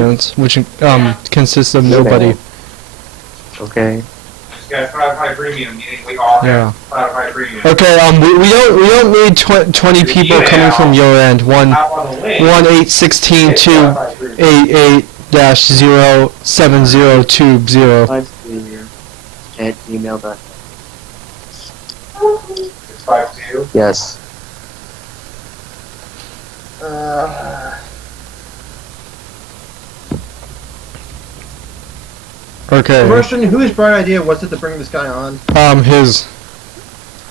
audience, which consists of nobody. Okay. Yeah, Spotify Premium, meaning we all have Spotify Premium. Okay, we don't need 20 people coming from your end. 1-816-288-07020. At email.com. 652? Yes. Okay. Russian, whose bright idea was it to bring this guy on? His.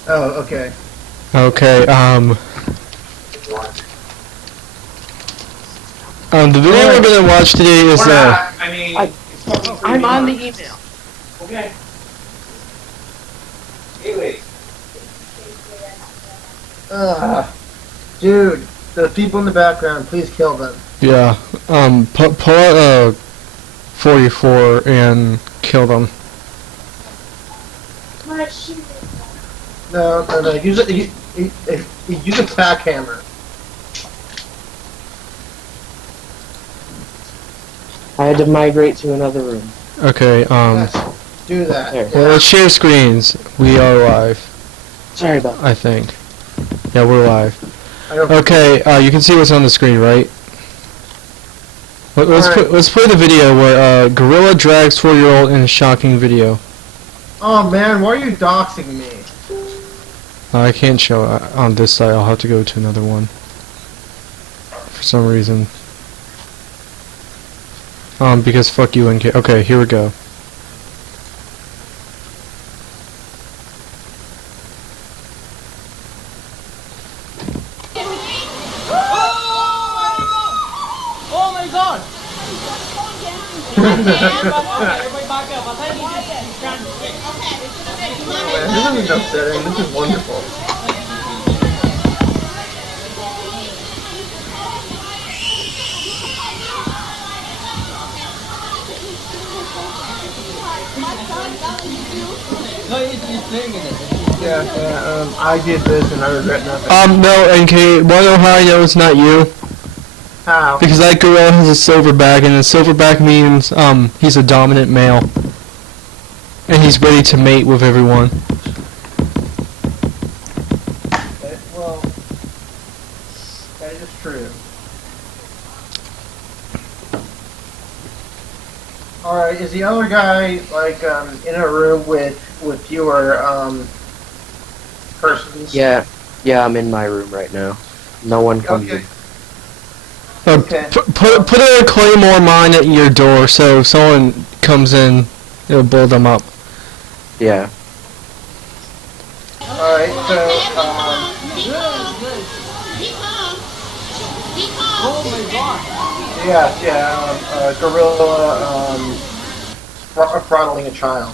Oh, okay. Okay, the video we're gonna watch today is, I'm on the email. Okay. Anyway. Dude, the people in the background, please kill them. yeah, pull out a 44 and kill them. No, use a tack hammer. I had to migrate to another room. Okay, Yes, do that. There. well, let's share screens. We are live, Sorry about that. I think. Yeah, we're live. I don't Okay, you can see what's on the screen, right? Let's play the video where gorilla drags 4-year-old in a shocking video. Oh man, why are you doxing me? I can't show it on this site. I'll have to go to another one for some reason. Because fuck you and okay, here we go. Oh my god! Man, this isn't upsetting, this is wonderful. Yeah, I did this and I regret nothing. No, NK, wanna know how I know it's not you? How? Because that gorilla has a silverback, and a silverback means, he's a dominant male. And he's ready to mate with everyone. Well, that is true. Alright, is the other guy, like, in a room with fewer, persons? Yeah, I'm in my room right now. No one comes in. Okay. Put a claymore mine at your door, so if someone comes in, it'll blow them up. Yeah. Alright, so, Oh my god! gorilla, throttling a child.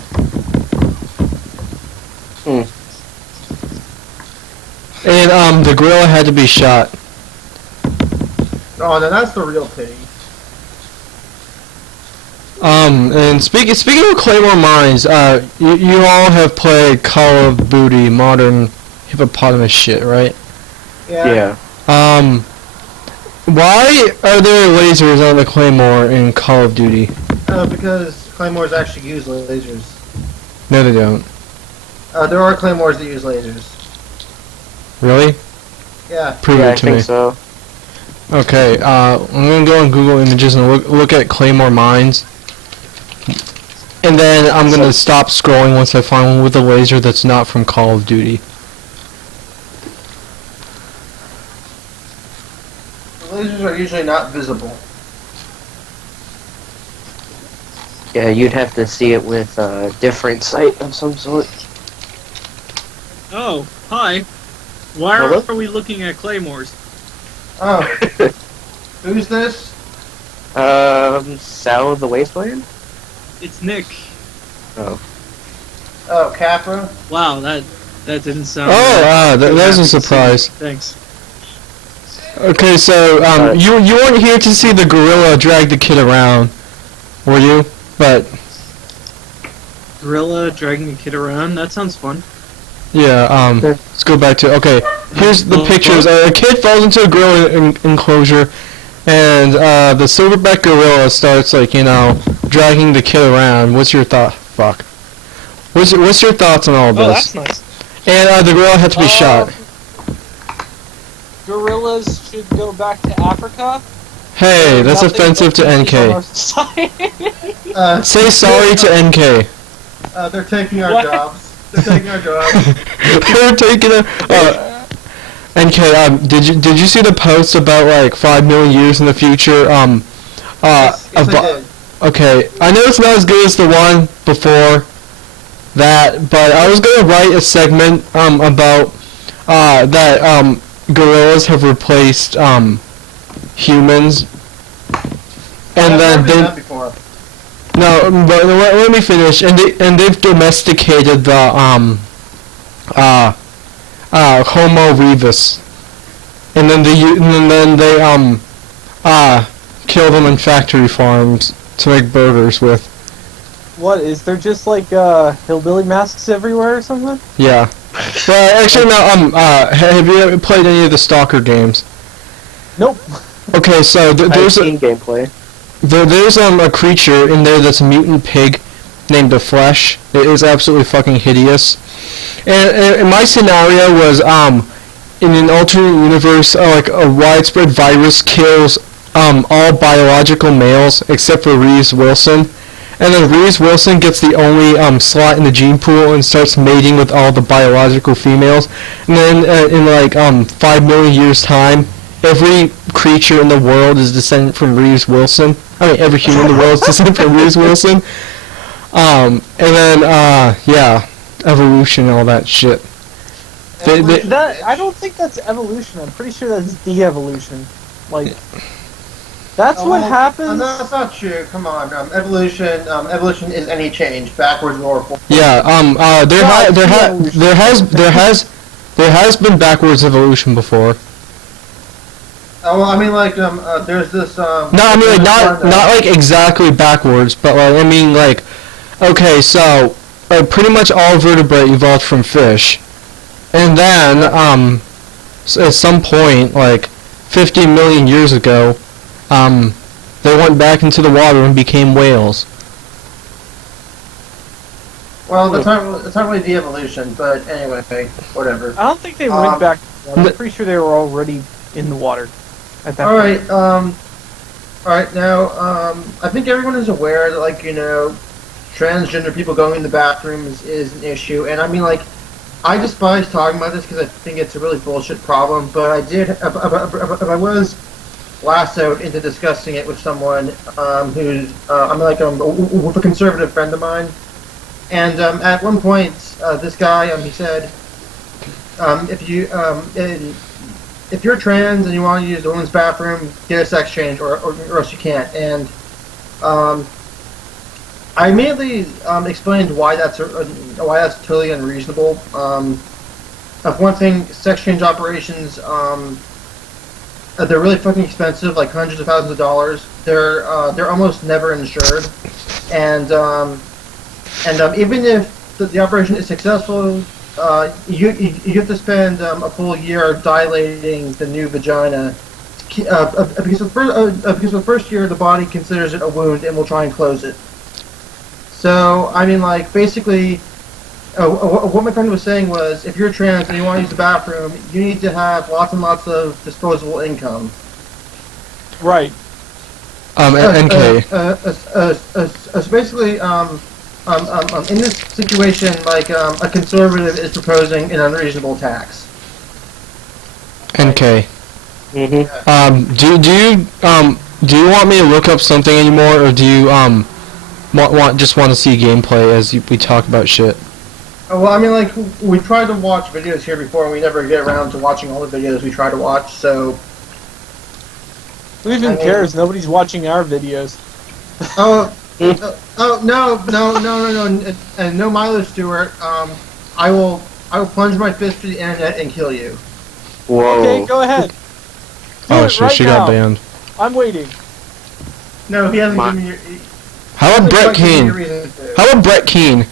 And, the gorilla had to be shot. Oh, now that's the real pity. And speaking of claymore mines, you all have played Call of Duty Modern Hippopotamus shit, right? Yeah. Why are there lasers on the claymore in Call of Duty? Because claymores actually use lasers. No, they don't. There are claymores that use lasers. Really? Yeah. Prove Yeah, it I to think me. so. Okay, I'm gonna go on Google Images and look at claymore mines. And then I'm gonna stop scrolling once I find one with a laser that's not from Call of Duty. The lasers are usually not visible. Yeah, you'd have to see it with a different sight of some sort. Oh, hi. Why Hello? are we looking at claymores? Oh. Who's this? Sal the Wasteland? It's Nick. Oh. Oh, Capra? Wow, that didn't sound... That was a happy to see surprise. you. Thanks. Okay, so you weren't here to see the gorilla drag the kid around, were you? But Gorilla dragging a kid around? That sounds fun. yeah, let's go back to here's the Oh, pictures. A kid falls into a gorilla enclosure, and the silverback gorilla starts like dragging the kid around. What's your thought? Fuck. What's your thoughts on all of Oh, this? that's nice. And the gorilla had to be shot. Gorillas should go back to Africa. Hey, that's Nothing offensive to but peace on our NK. society. Say sorry to NK. They're taking our What? jobs. They're taking our jobs. They're taking a. NK, did you see the post about like 5 million years in the future? Yes, I did. Okay, I know it's not as good as the one before that, but I was gonna write a segment about that gorillas have replaced humans, and I've then never done that before. no, but let me finish. And they've domesticated the Homo erectus, and then they kill them in factory farms to make burgers with. What, is there just like hillbilly masks everywhere or something? Yeah. Well, actually, no. Have you ever played any of the Stalker games? Nope. Okay, so I've there's seen gameplay. there's a creature in there that's a mutant pig named the Flesh. It is absolutely fucking hideous. And my scenario was in an alternate universe, like a widespread virus kills all biological males except for Reeves Wilson. And then Reeves Wilson gets the only slot in the gene pool and starts mating with all the biological females. And then in like 5 million years time, every creature in the world is descended from Reeves Wilson. I mean, every human in the world is descended from Reeves Wilson. And then yeah, evolution and all that shit. That, I don't think that's evolution. I'm pretty sure that's de-evolution. Like, that's what happens. That's not true. Come on. Evolution is any change, backwards or forward. Yeah. There has been backwards evolution before. Oh, well, I mean, like, there's this, No, I mean, like, not like exactly backwards, but like, I mean, like, okay, so pretty much all vertebrate evolved from fish, and then at some point, like 50 million years ago, they went back into the water and became whales. Well, it's not really de-evolution, but anyway, whatever. I don't think they went back. I'm pretty sure they were already in the water at that point. Alright, now, I think everyone is aware that, like, transgender people going in the bathrooms is an issue, and I mean, like, I despise talking about this because I think it's a really bullshit problem, but I did, if I was lassoed into discussing it with someone who's, with a conservative friend of mine, and at one point, this guy, he said, if you're trans and you want to use the women's bathroom, get a sex change, or else you can't. And I immediately explained why that's totally unreasonable. For one thing, sex change operations, they're really fucking expensive, like hundreds of thousands of dollars. They're almost never insured, and even if the operation is successful, you have to spend a full year dilating the new vagina, because the first year the body considers it a wound and will try and close it. So I mean, like, basically, what my friend was saying was, if you're trans and you want to use the bathroom, you need to have lots and lots of disposable income. Right. NK. So basically, in this situation, like, a conservative is proposing an unreasonable tax. NK. Mm-hmm. Do you want me to look up something anymore, or do you just want to see gameplay as we talk about shit? Well, I mean, like, we tried to watch videos here before, and we never get around to watching all the videos we try to watch. So Who even cares? Nobody's watching our videos. No, and no Milo Stewart. I will plunge my fist through the internet and kill you. Whoa. Okay, go ahead. Do Oh it shit, right she now. got banned. I'm waiting. No, he hasn't given me. How about Brett Keane? How about Brett Keane?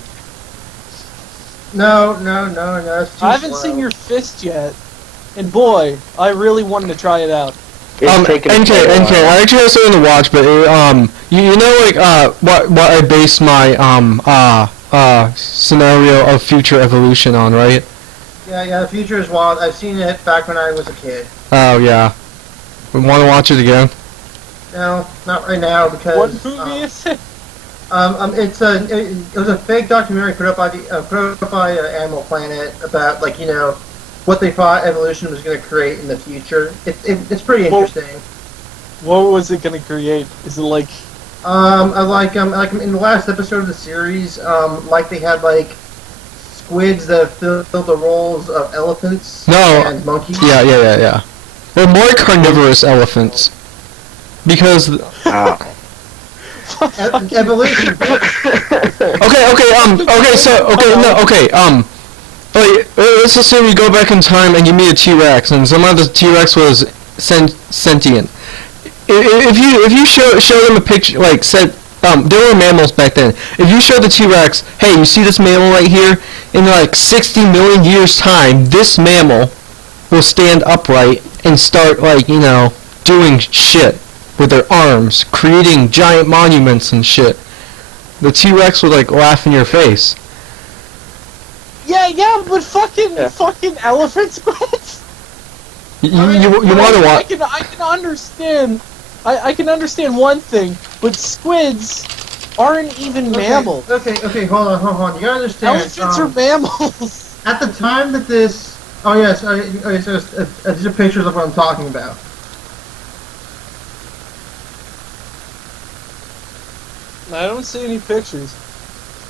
No, it's too I haven't slow. seen your fist yet, and boy, I really wanted to try it out. taking a NK, I actually have something to watch, but you know, like what I based my scenario of future evolution on, right? Yeah, the future is wild. I've seen it back when I was a kid. Oh yeah. We want to watch it again? No, not right now because. What movie is it? It was a fake documentary put up by Animal Planet about what they thought evolution was going to create in the future. It's pretty interesting. What was it gonna create? Is it like? I like in the last episode of the series, they had squids that filled the roles of elephants and monkeys. Yeah. Well, more carnivorous elephants. Because... Evolution. Let's assume you go back in time and you meet a T-Rex, and somehow the T-Rex was sentient. If you show them a picture, there were mammals back then. If you show the T-Rex, hey, you see this mammal right here? In 60 million years' time, this mammal will stand upright and start, doing shit with their arms, creating giant monuments and shit. The T-Rex would, laugh in your face. Yeah, but fucking elephant squids. You want to watch? I can understand. I can understand one thing, but squids aren't even mammals. Okay, hold on. You gotta understand. Elephants are mammals. At the time that this... Oh, yes, these are pictures of what I'm talking about. I don't see any pictures.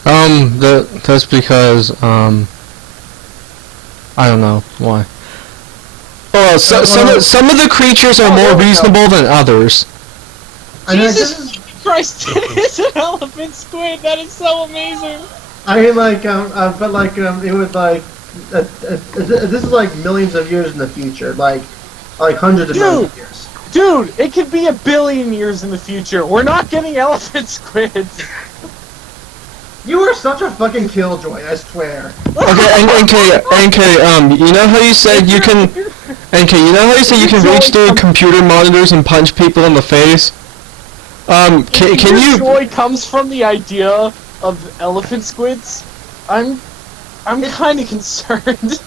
That's because, I don't know why. Oh, some of the creatures are more reasonable than others. Jesus Christ, it is an elephant squid! That is so amazing! I mean, it was this is millions of years in the future, like hundreds of millions of years. Dude, it could be 1 billion years in the future. We're not getting elephant squids. You are such a fucking killjoy, I swear. Okay, NK, you know how you said you can... NK, you know how you said you can reach through computer monitors and punch people in the face? Can you... joy comes from the idea of elephant squids? I'm kind of concerned.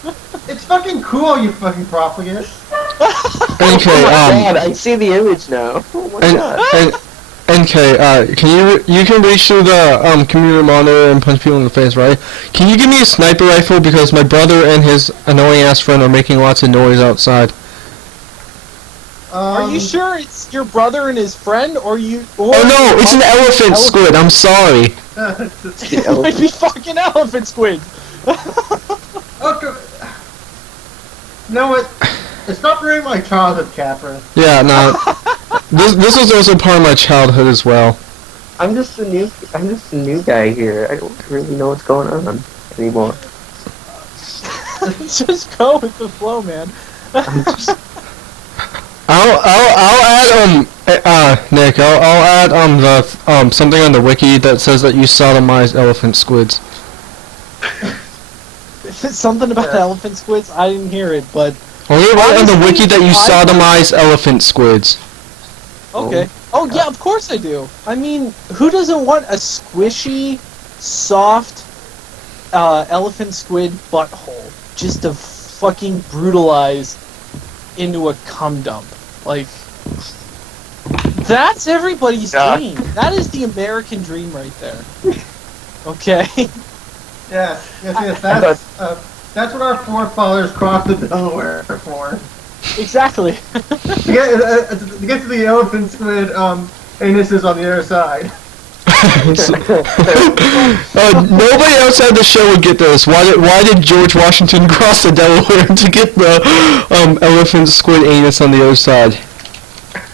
It's fucking cool, you fucking profligate. NK, God, I see the image now. Oh my god. NK, you can reach through the computer monitor and punch people in the face, right? Can you give me a sniper rifle, because my brother and his annoying ass friend are making lots of noise outside. Are you sure it's your brother and his friend, or you? Or oh no, it's an elephant squid. I'm sorry. It might be fucking elephant squid. Okay. You know what? It's not really my childhood, Capra. Yeah, no. This was also part of my childhood as well. I'm just a new guy here. I don't really know what's going on anymore. Just go with the flow, man. I'll add Nick. I'll add the something on the wiki that says that you sodomized elephant squids. Something about elephant squids? I didn't hear it, but... Only right on the wiki that you sodomized elephant squids. Okay. Oh, yeah, of course I do. I mean, who doesn't want a squishy, soft, elephant squid butthole just to fucking brutalize into a cum dump? Like, that's everybody's dream. That is the American dream right there. Okay? Yes, that's what our forefathers crossed the Delaware for. Exactly. To get to the elephant squid, anus is on the other side. Nobody outside the show would get this. Why did George Washington cross the Delaware to get the elephant squid anus on the other side?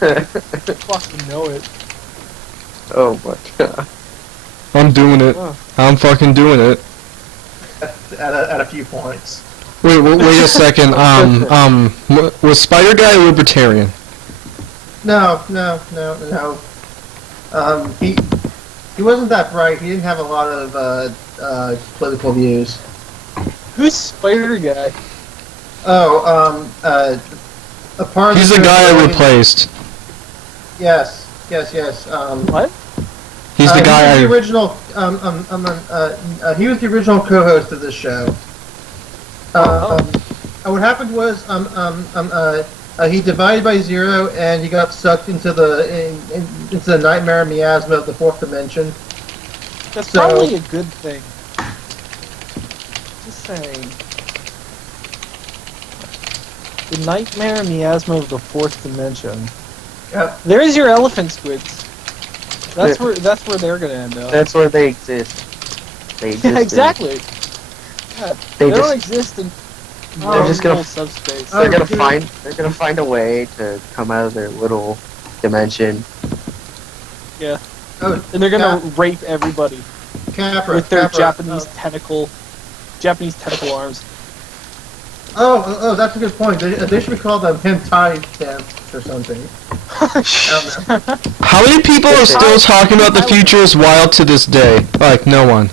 Fucking know it. Oh my god. I'm doing it. I'm fucking doing it. At a few points. Wait a second. Was Spider Guy a libertarian? No. He wasn't that bright. He didn't have a lot of political views. Who's Spider Guy? Oh, a part of He's the show guy I going- replaced. Yes. What? He's the guy he I. was the original. He was the original co-host of this show. What happened was he divided by 0 and he got sucked into the nightmare miasma of the fourth dimension. That's So- probably a good thing. Just saying. The nightmare miasma of the fourth dimension. Yep. There's your elephant squids. That's where they're gonna end up. That's where they exist. They exist. Yeah, exactly. Yeah, They they don't just exist in They're just gonna- normal subspace. they're gonna dude. find a way to come out of their little dimension. Oh, And they're gonna rape everybody Capra. with their Capra. Japanese tentacle arms. Oh, that's a good point. They should be called hentai dance or something. I don't know. How many people are still talking about the future is wild to this day? Like, no one.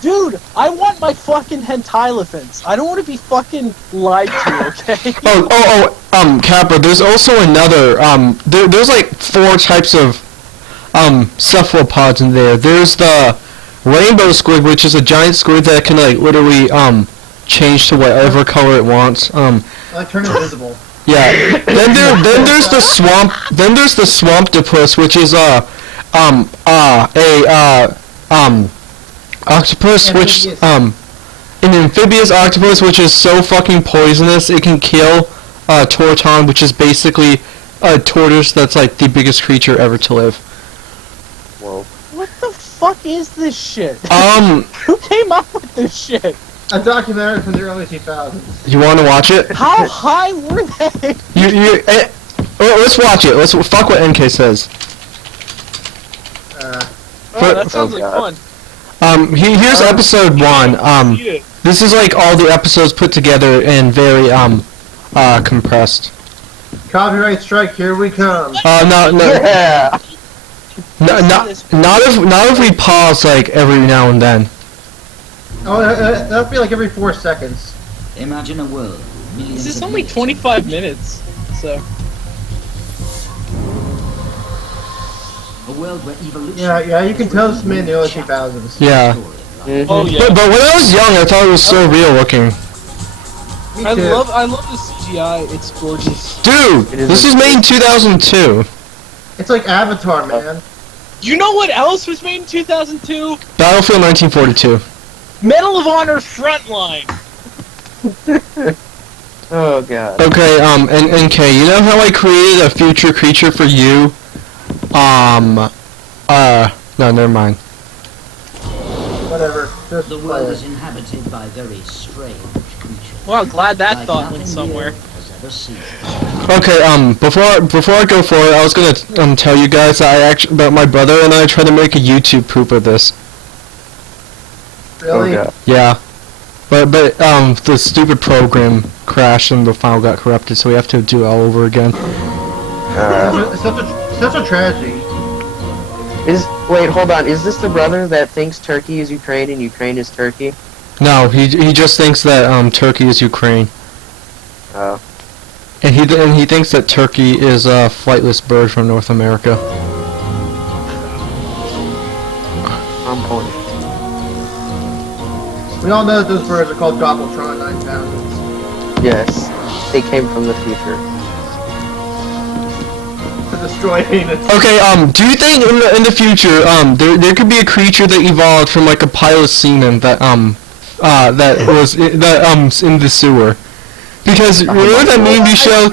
Dude, I want my fucking hentai elephants. I don't want to be fucking lied to, okay? Kappa, there's also another, there's like 4 types of, cephalopods in there. There's the rainbow squid, which is a giant squid that can, like, literally, change to whatever color it wants. Like turn invisible. Yeah. then there's the swamptopus, which is, octopus, which, Amphibious. an amphibious octopus, which is so fucking poisonous, it can kill, Torton, which is basically a tortoise that's, like, the biggest creature ever to live. Whoa. What the fuck is this shit? Um, Who came up with this shit? A documentary from the early 2000s. you wanna watch it? How high were they? Let's watch it. Let's fuck what NK says. Oh, that sounds like God. fun. Here's episode 1. Yeah. This is like all the episodes put together and very, compressed. Copyright strike, here we come. No, Yeah. not if we pause, like, every now and then. Oh, that'd be like every 4 seconds. Imagine a world. This is only 25 minutes, so. A world where evolution. Yeah, you can tell this is made in the early 2000s. Yeah. Oh yeah. But when I was young, I thought it was so real looking. Me I too. love the CGI. It's gorgeous. Dude, It is this a- was made in 2002. It's like Avatar, man. You know what else was made in 2002? Battlefield 1942. Medal of Honor Frontline. Oh god. Okay, and NK, you know how I created a future creature for you? No, never mind. Whatever. Just The play world it. is inhabited by very strange creatures. Well, glad that like thought nothing went somewhere. the earth has ever seen. Okay, before I go forward, I was gonna tell you guys that my brother and I tried to make a YouTube poop of this. Really? Oh god. Yeah, but the stupid program crashed and the file got corrupted, so we have to do it all over again. Such a tragedy. Wait, hold on. Is this the brother that thinks Turkey is Ukraine and Ukraine is Turkey? No, he just thinks that Turkey is Ukraine, Oh. and he thinks that Turkey is a flightless bird from North America. I'm going. We all know that those birds are called Gobbletron 9000s. Yes. They came from the future. To destroy Venus. Okay, do you think in the future, there could be a creature that evolved from like a pile of semen that was in the sewer? Because remember that meme you showed?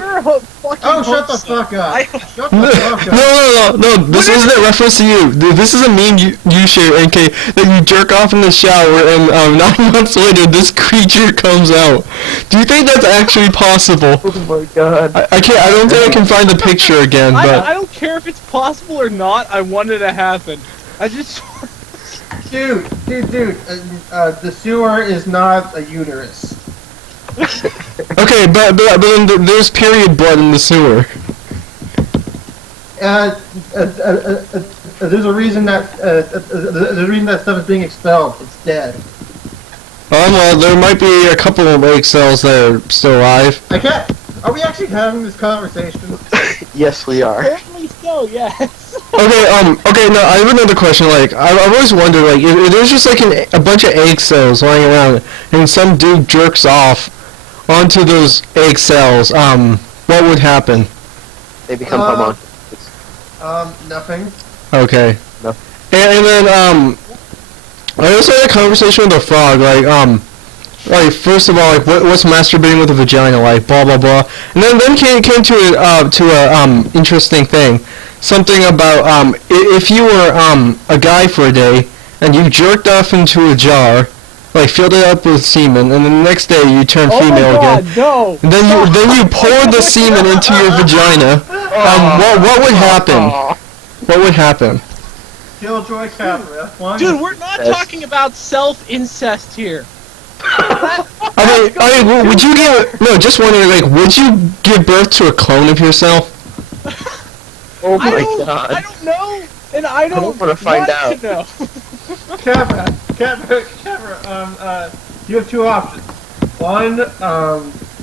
Oh, shut the fuck up. Shut No, the fuck up. no, this isn't a reference to you. This is a meme you share, NK, that you jerk off in the shower and 9 months later this creature comes out. Do you think that's actually possible? Oh my god. I can't. I don't think I can find the picture again, I but don't care if it's possible or not. I want it to happen. I just. Dude. The sewer is not a uterus. okay, but then there's period blood in the sewer. There's a reason that stuff is being expelled. It's dead. Well, there might be a couple of egg cells that are still alive. I can't. Are we actually having this conversation? Yes, we are. Apparently so, yes. Okay, no, I have another question. Like, I've always wondered, like, if there's just like a bunch of egg cells lying around, and some dude jerks off onto those egg cells, what would happen? They become hormones. Nothing. Okay. No. And then, I also had a conversation with a frog, like, first of all, like, what's masturbating with a vagina like, blah, blah, blah. And then came to a interesting thing. Something about, if you were, a guy for a day, and you jerked off into a jar, like, filled it up with semen, and the next day you turn Oh my female god, again. no! And then you pour the semen into your vagina. What would happen? What would happen? Killjoy Capra. Dude, we're not talking about self-incest here. I mean, would you give? No, just wondering. Like, would you give birth to a clone of yourself? Oh my I god. don't know, and I don't wanna find want out. to know. Capra, you have two options. One,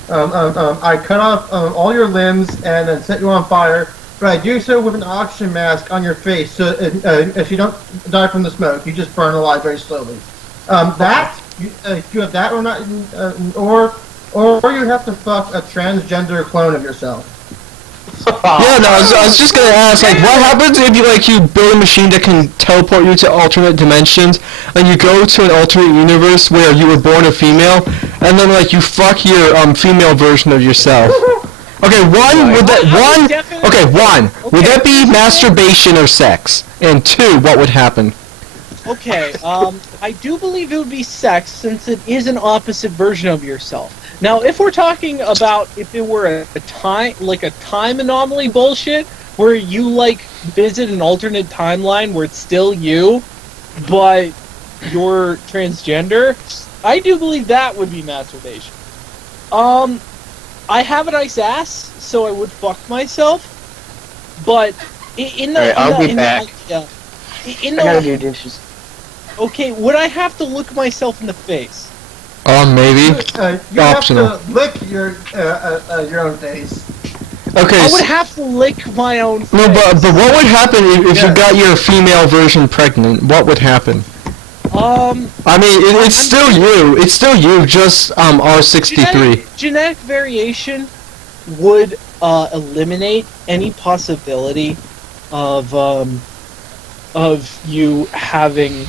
I cut off all your limbs and then set you on fire, but I do so with an oxygen mask on your face, so if you don't die from the smoke, you just burn alive very slowly. You have that or not, or you have to fuck a transgender clone of yourself. Yeah, no, I was just gonna ask, like, what happens if you build a machine that can teleport you to alternate dimensions, and you go to an alternate universe where you were born a female, and then like you fuck your female version of yourself? Okay, would that be masturbation or sex? And two, what would happen? Okay, I do believe it would be sex, since it is an opposite version of yourself. Now, if we're talking about if it were a time anomaly bullshit, where you, like, visit an alternate timeline where it's still you, but you're transgender, I do believe that would be masturbation. I have a nice ass, so I would fuck myself, but I'll be back. I gotta do dishes. Okay, would I have to look myself in the face? Maybe. You Optional. have to lick your own face. Okay. I would have to lick my own face. No, but what would happen if you got your female version pregnant? What would happen? I mean, it's still you. It's still you. Just R63. Genetic variation would eliminate any possibility of you having,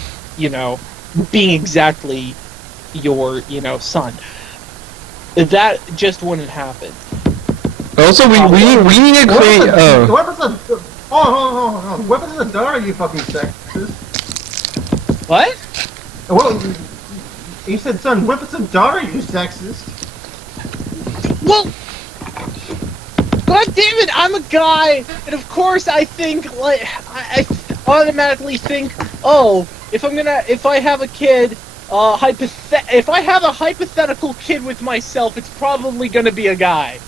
being exactly your, son. That just wouldn't happen. Also, we need to create. Weapons of weapons of the dark, you fucking sexist. What? Well, you said, son, weapons of dark, you sexist. Well, god damn it, I'm a guy, and of course I think, I automatically think, oh, if I have a kid, if I have a hypothetical kid with myself, it's probably gonna be a guy.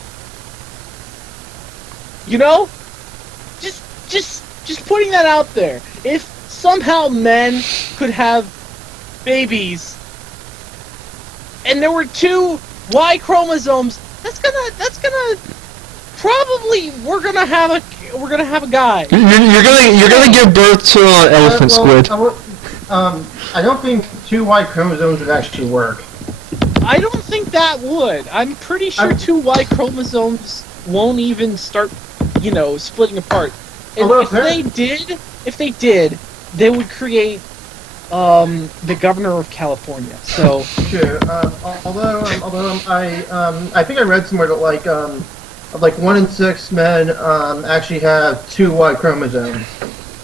Just putting that out there. If somehow men could have babies, and there were 2 Y chromosomes, that's gonna probably we're gonna have a guy. You're gonna give birth to an elephant squid. I don't think 2 Y chromosomes would actually work. I don't think that would. I'm pretty sure 2 Y chromosomes won't even start, splitting apart. And if they did, they would create the governor of California. So sure. Although I think I read somewhere that like 1 in 6 men actually have 2 Y chromosomes.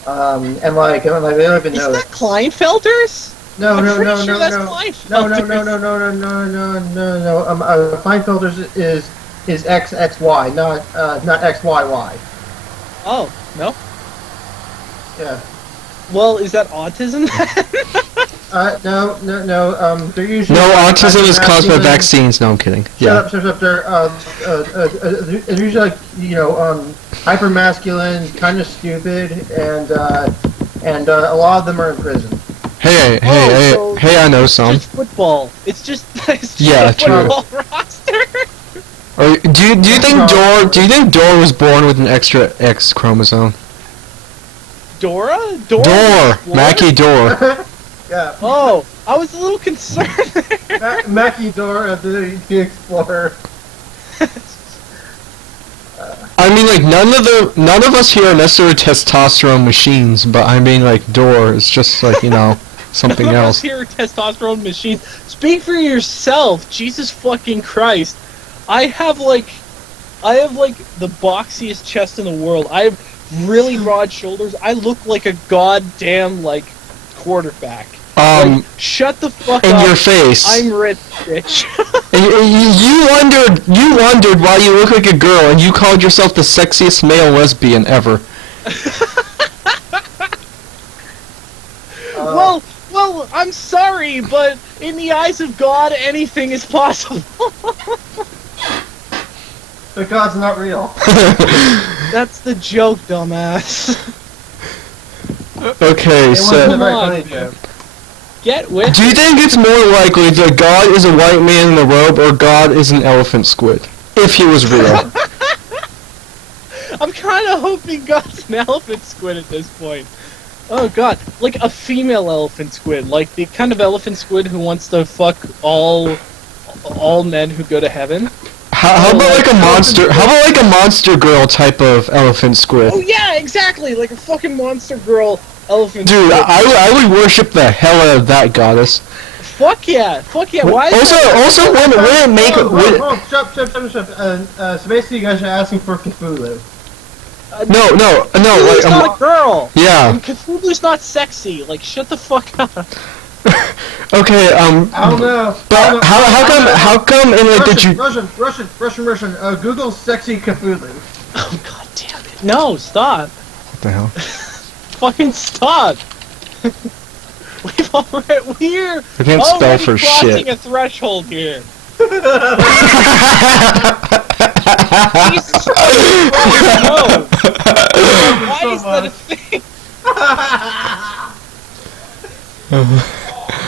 And they don't even know. Isn't that Klinefelter's? No. Klinefelter's is XXY, not XYY. Oh, no? Yeah. Well, is that autism then? No. They're usually No, autism is caused by vaccines. No, I'm kidding. Yeah. Shut up. They're usually hyper masculine, kind of stupid, and a lot of them are in prison. Hey, I know some. It's just football. It's just Yeah, a football roster. Or do you think Dor was born with an extra X chromosome? Dora? Dor, Mackie Dor. Yeah. Oh, I was a little concerned there. Mackie Dora, the Explorer. I mean, like none of us here are necessarily testosterone machines, but I mean, like Dor is just like something None of us else. here are testosterone machines. Speak for yourself, Jesus fucking Christ. I have like the boxiest chest in the world. I have really broad shoulders. I look like a goddamn quarterback. Shut the fuck In up. your face. I'm rich, bitch. And you wondered why you look like a girl, and you called yourself the sexiest male lesbian ever. Well, I'm sorry, but in the eyes of God, anything is possible. But God's not real. That's the joke, dumbass. Okay, It wasn't a so very on, funny joke. Get with do you think it's more likely that God is a white man in a robe, or God is an elephant squid? If he was real. I'm kind of hoping God's an elephant squid at this point. Oh god, like a female elephant squid, like the kind of elephant squid who wants to fuck all men who go to heaven. How about like a monster? How about like a monster girl type of elephant squid? Oh yeah, exactly, like a fucking monster girl elephant Dude, squid. I would worship the hell out of that goddess. Fuck yeah. Why is Also, that? also, wouldn't make it. Shut. So basically, you guys are asking for Cthulhu. No, Cthulhu's like not a girl. yeah. And Cthulhu's not sexy. Like, shut the fuck up. Okay, I don't know. but how come in like did you? Russian. Google sexy Cthulhu. Oh god damn it. No, stop. What the hell? Fucking stop. We're I can't spell already for crossing shit. a threshold here. Jesus Christ, no. Why is that a thing?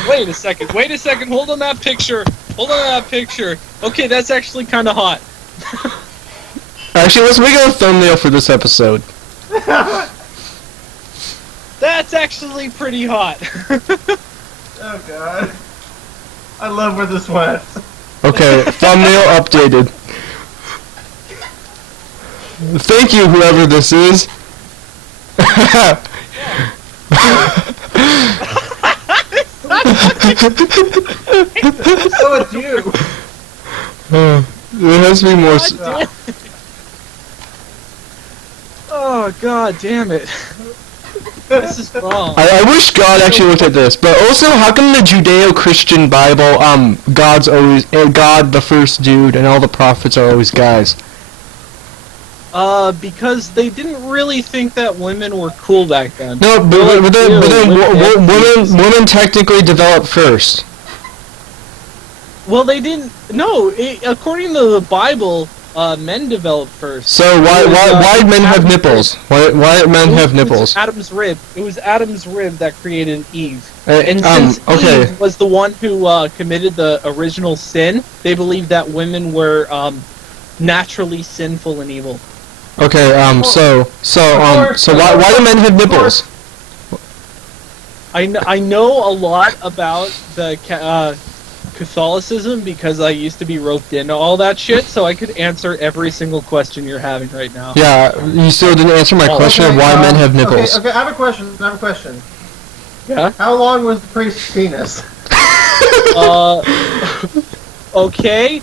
Wait a second, hold on that picture. Okay, that's actually kind of hot. Actually, let's make it a thumbnail for this episode. That's actually pretty hot. Oh god. I love where this went. Okay, thumbnail updated. Thank you, whoever this is. So it's you. There has to be more. God damn it. Oh god damn it. This is wrong. I wish God actually looked at this, but also, how come the Judeo-Christian Bible, God's always God, the first dude, and all the prophets are always guys? Because they didn't really think that women were cool back then. No, but then women technically developed first. Well, they didn't. No, according to the Bible, men developed first. So why do men have nipples? Why do men have nipples? It was Adam's rib that created Eve. Hey, And since okay. Eve was the one who committed the original sin, they believed that women were naturally sinful and evil. Okay, so why do men have nipples? I know a lot about the Catholicism because I used to be roped into all that shit, so I could answer every single question you're having right now. Yeah, you still didn't answer my question of why men have nipples. Okay, I have a question. Yeah? How long was the priest's penis? Okay.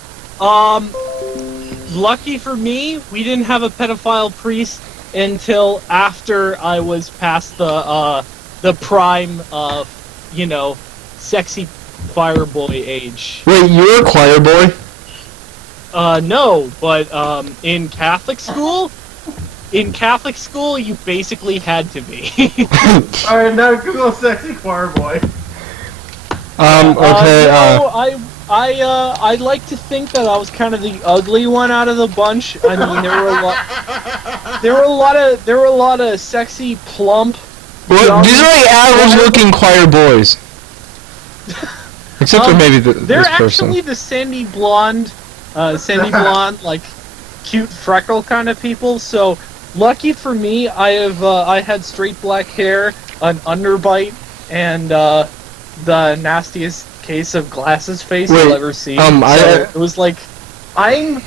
Lucky for me, we didn't have a pedophile priest until after I was past the prime sexy fire boy age. Wait, you're a choir boy? No, but in Catholic school, you basically had to be. Alright, now Google sexy choir boy. Okay, I'd like to think that I was kind of the ugly one out of the bunch. I mean, there were a lot of sexy, plump. well, these are like average-looking choir boys. Except for maybe They're this person. actually the sandy blonde, sandy blonde, like cute freckle kind of people. So lucky for me, I had straight black hair, an underbite, and the nastiest case of glasses face you'll ever see. It was like, I'm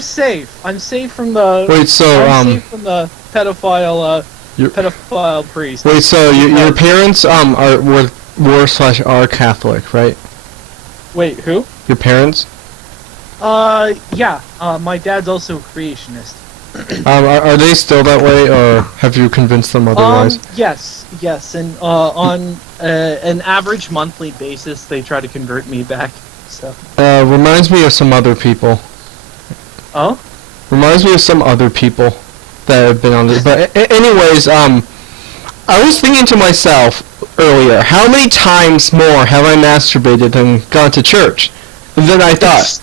safe. I'm safe from the. Wait, so I'm safe from the pedophile. Pedophile priest. Wait, so your parents were/are Catholic, right? Wait, who? Your parents? Yeah. My dad's also a creationist. Are they still that way, or have you convinced them otherwise? Yes, and on an average monthly basis, they try to convert me back. So. Reminds me of some other people. Oh? Reminds me of some other people that have been on this. But anyways, I was thinking to myself earlier, how many times more have I masturbated than gone to church? And then I thought,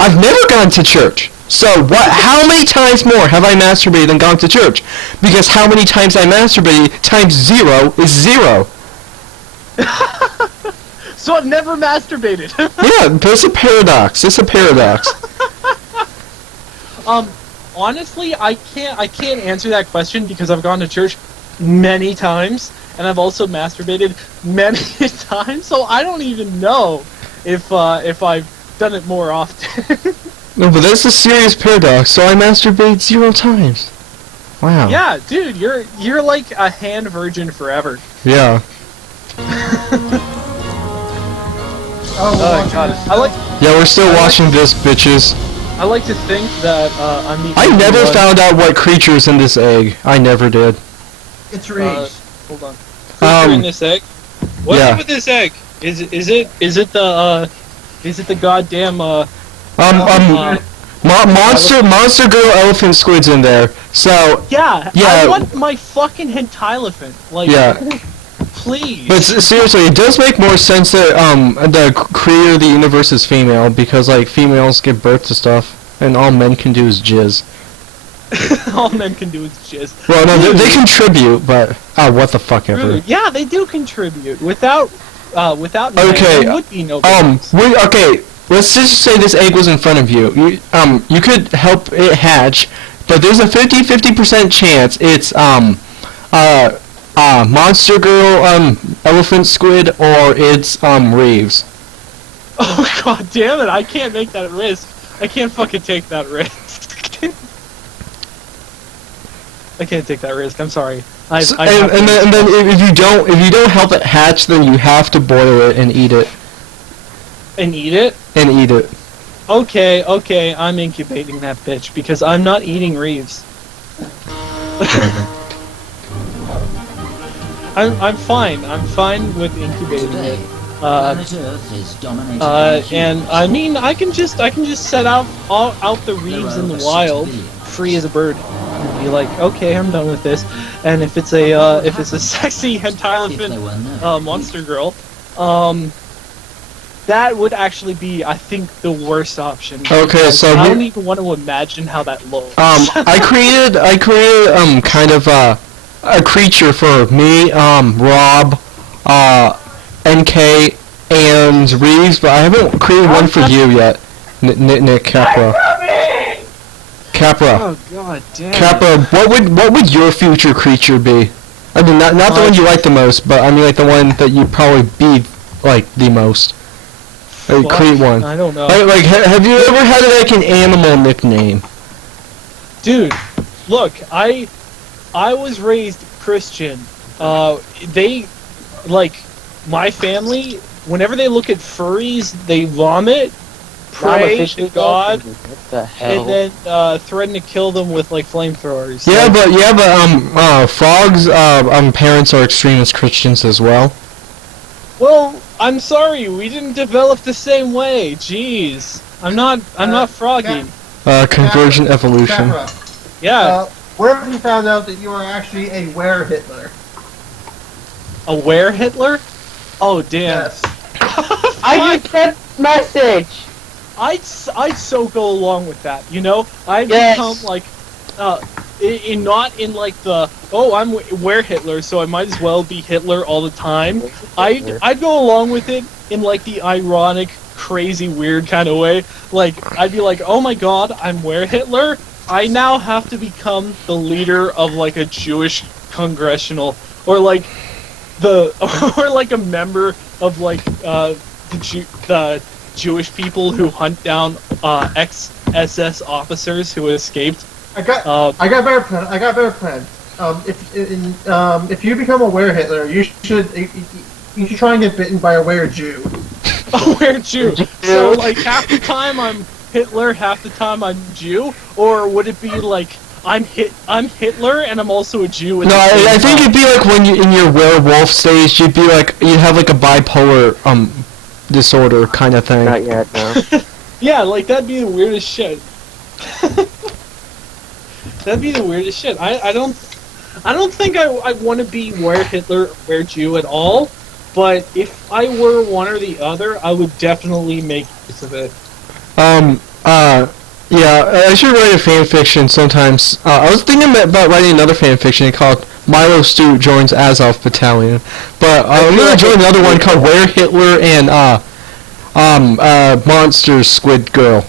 I've never gone to church. So what? How many times more have I masturbated than gone to church? Because how many times I masturbated times 0 is 0. So I've never masturbated. Yeah, that's a paradox. It's a paradox. Honestly, I can't answer that question because I've gone to church many times and I've also masturbated many times, so I don't even know if I've done it more often. No, but that's a serious paradox. So I masturbate 0 times. Wow. Yeah, dude, you're like a hand virgin forever. Yeah. Oh, God. Yeah, we're still watching this, bitches. I like to think that I'm the I never found out what creature's in this egg. I never did. It's rage. Hold on. Creature in this egg? What's yeah. up with this egg? Is it the goddamn Monster Girl Elephant Squid's in there. So yeah, I want my fucking hentai-elephant. Like, yeah. Please. But seriously, it does make more sense that the creator of the universe is female, because like females give birth to stuff, and all men can do is jizz. All men can do is jizz. Well, no, they contribute, but what the fuck ever. Yeah, they do contribute. Without okay, there would be no. Okay. Let's just say this egg was in front of you. You could help it hatch, but there's a 50% chance it's Monster Girl Elephant Squid, or it's Reeves. Oh god damn it! I can't make that risk. I can't fucking take that risk. I can't take that risk. I'm sorry. And then if you don't help it hatch, then you have to boil it and eat it. And eat it? And eat it. Okay, I'm incubating that bitch because I'm not eating Reeves. I'm fine. I'm fine with incubating it. Planet Earth is dominated by humans. And I mean, I can just set out the Reeves in the wild, free as a bird, and be like, okay, I'm done with this. And if it's a sexy hentai monster girl, that would actually be, I think, the worst option. Okay, so I don't even want to imagine how that looks. I created kind of a creature for me, Rob, NK, and Reeves, but I haven't created one for you yet. Nick Capra. Capra. Oh god damn. Capra, what would your future creature be? I mean, not the one you like the most, but I mean like the one that you'd probably be like the most. Create one. I don't know. Like, have you ever had like an animal nickname? Dude, look, I was raised Christian. They, like, my family, whenever they look at furries, they vomit, pray to God, What the hell? and then threaten to kill them with like flamethrowers. Yeah, but frogs, parents are extremist Christians as well. Well, I'm sorry, we didn't develop the same way. Jeez, I'm not froggy. Convergent evolution. Capra, Yeah, where have you found out that you are actually a were-Hitler? a were Hitler? Oh damn. Yes. I just sent message. I'd so go along with that, you know? I'd Yes. become like, not in like the we're Hitler, so I might as well be Hitler all the time. I'd go along with it in like the ironic, crazy, weird kind of way. Like I'd be like, oh my god, I'm where Hitler. I now have to become the leader of like a Jewish congressional, or like or like a member of like the Jewish people who hunt down ex-SS officers who escaped. I got a better plan. I got a better plan. If you become a were Hitler, you should try and get bitten by a were Jew. A were Jew. So like half the time I'm Hitler, half the time I'm Jew, or would it be like I'm Hitler and I'm also a Jew? No, I think it'd be like when you in your werewolf stage, you'd have like a bipolar disorder kind of thing. Not yet, no. Yeah, like that'd be the weirdest shit. That'd be the weirdest shit. I don't think I want to be where Hitler, where Jew at all. But if I were one or the other, I would definitely make use of it. Yeah, I should write a fan fiction sometimes. I was thinking about writing another fan fiction called Milo Stewart Joins Azov Battalion, but I'm gonna join another one called Where Hitler and Monsters Squid Girl.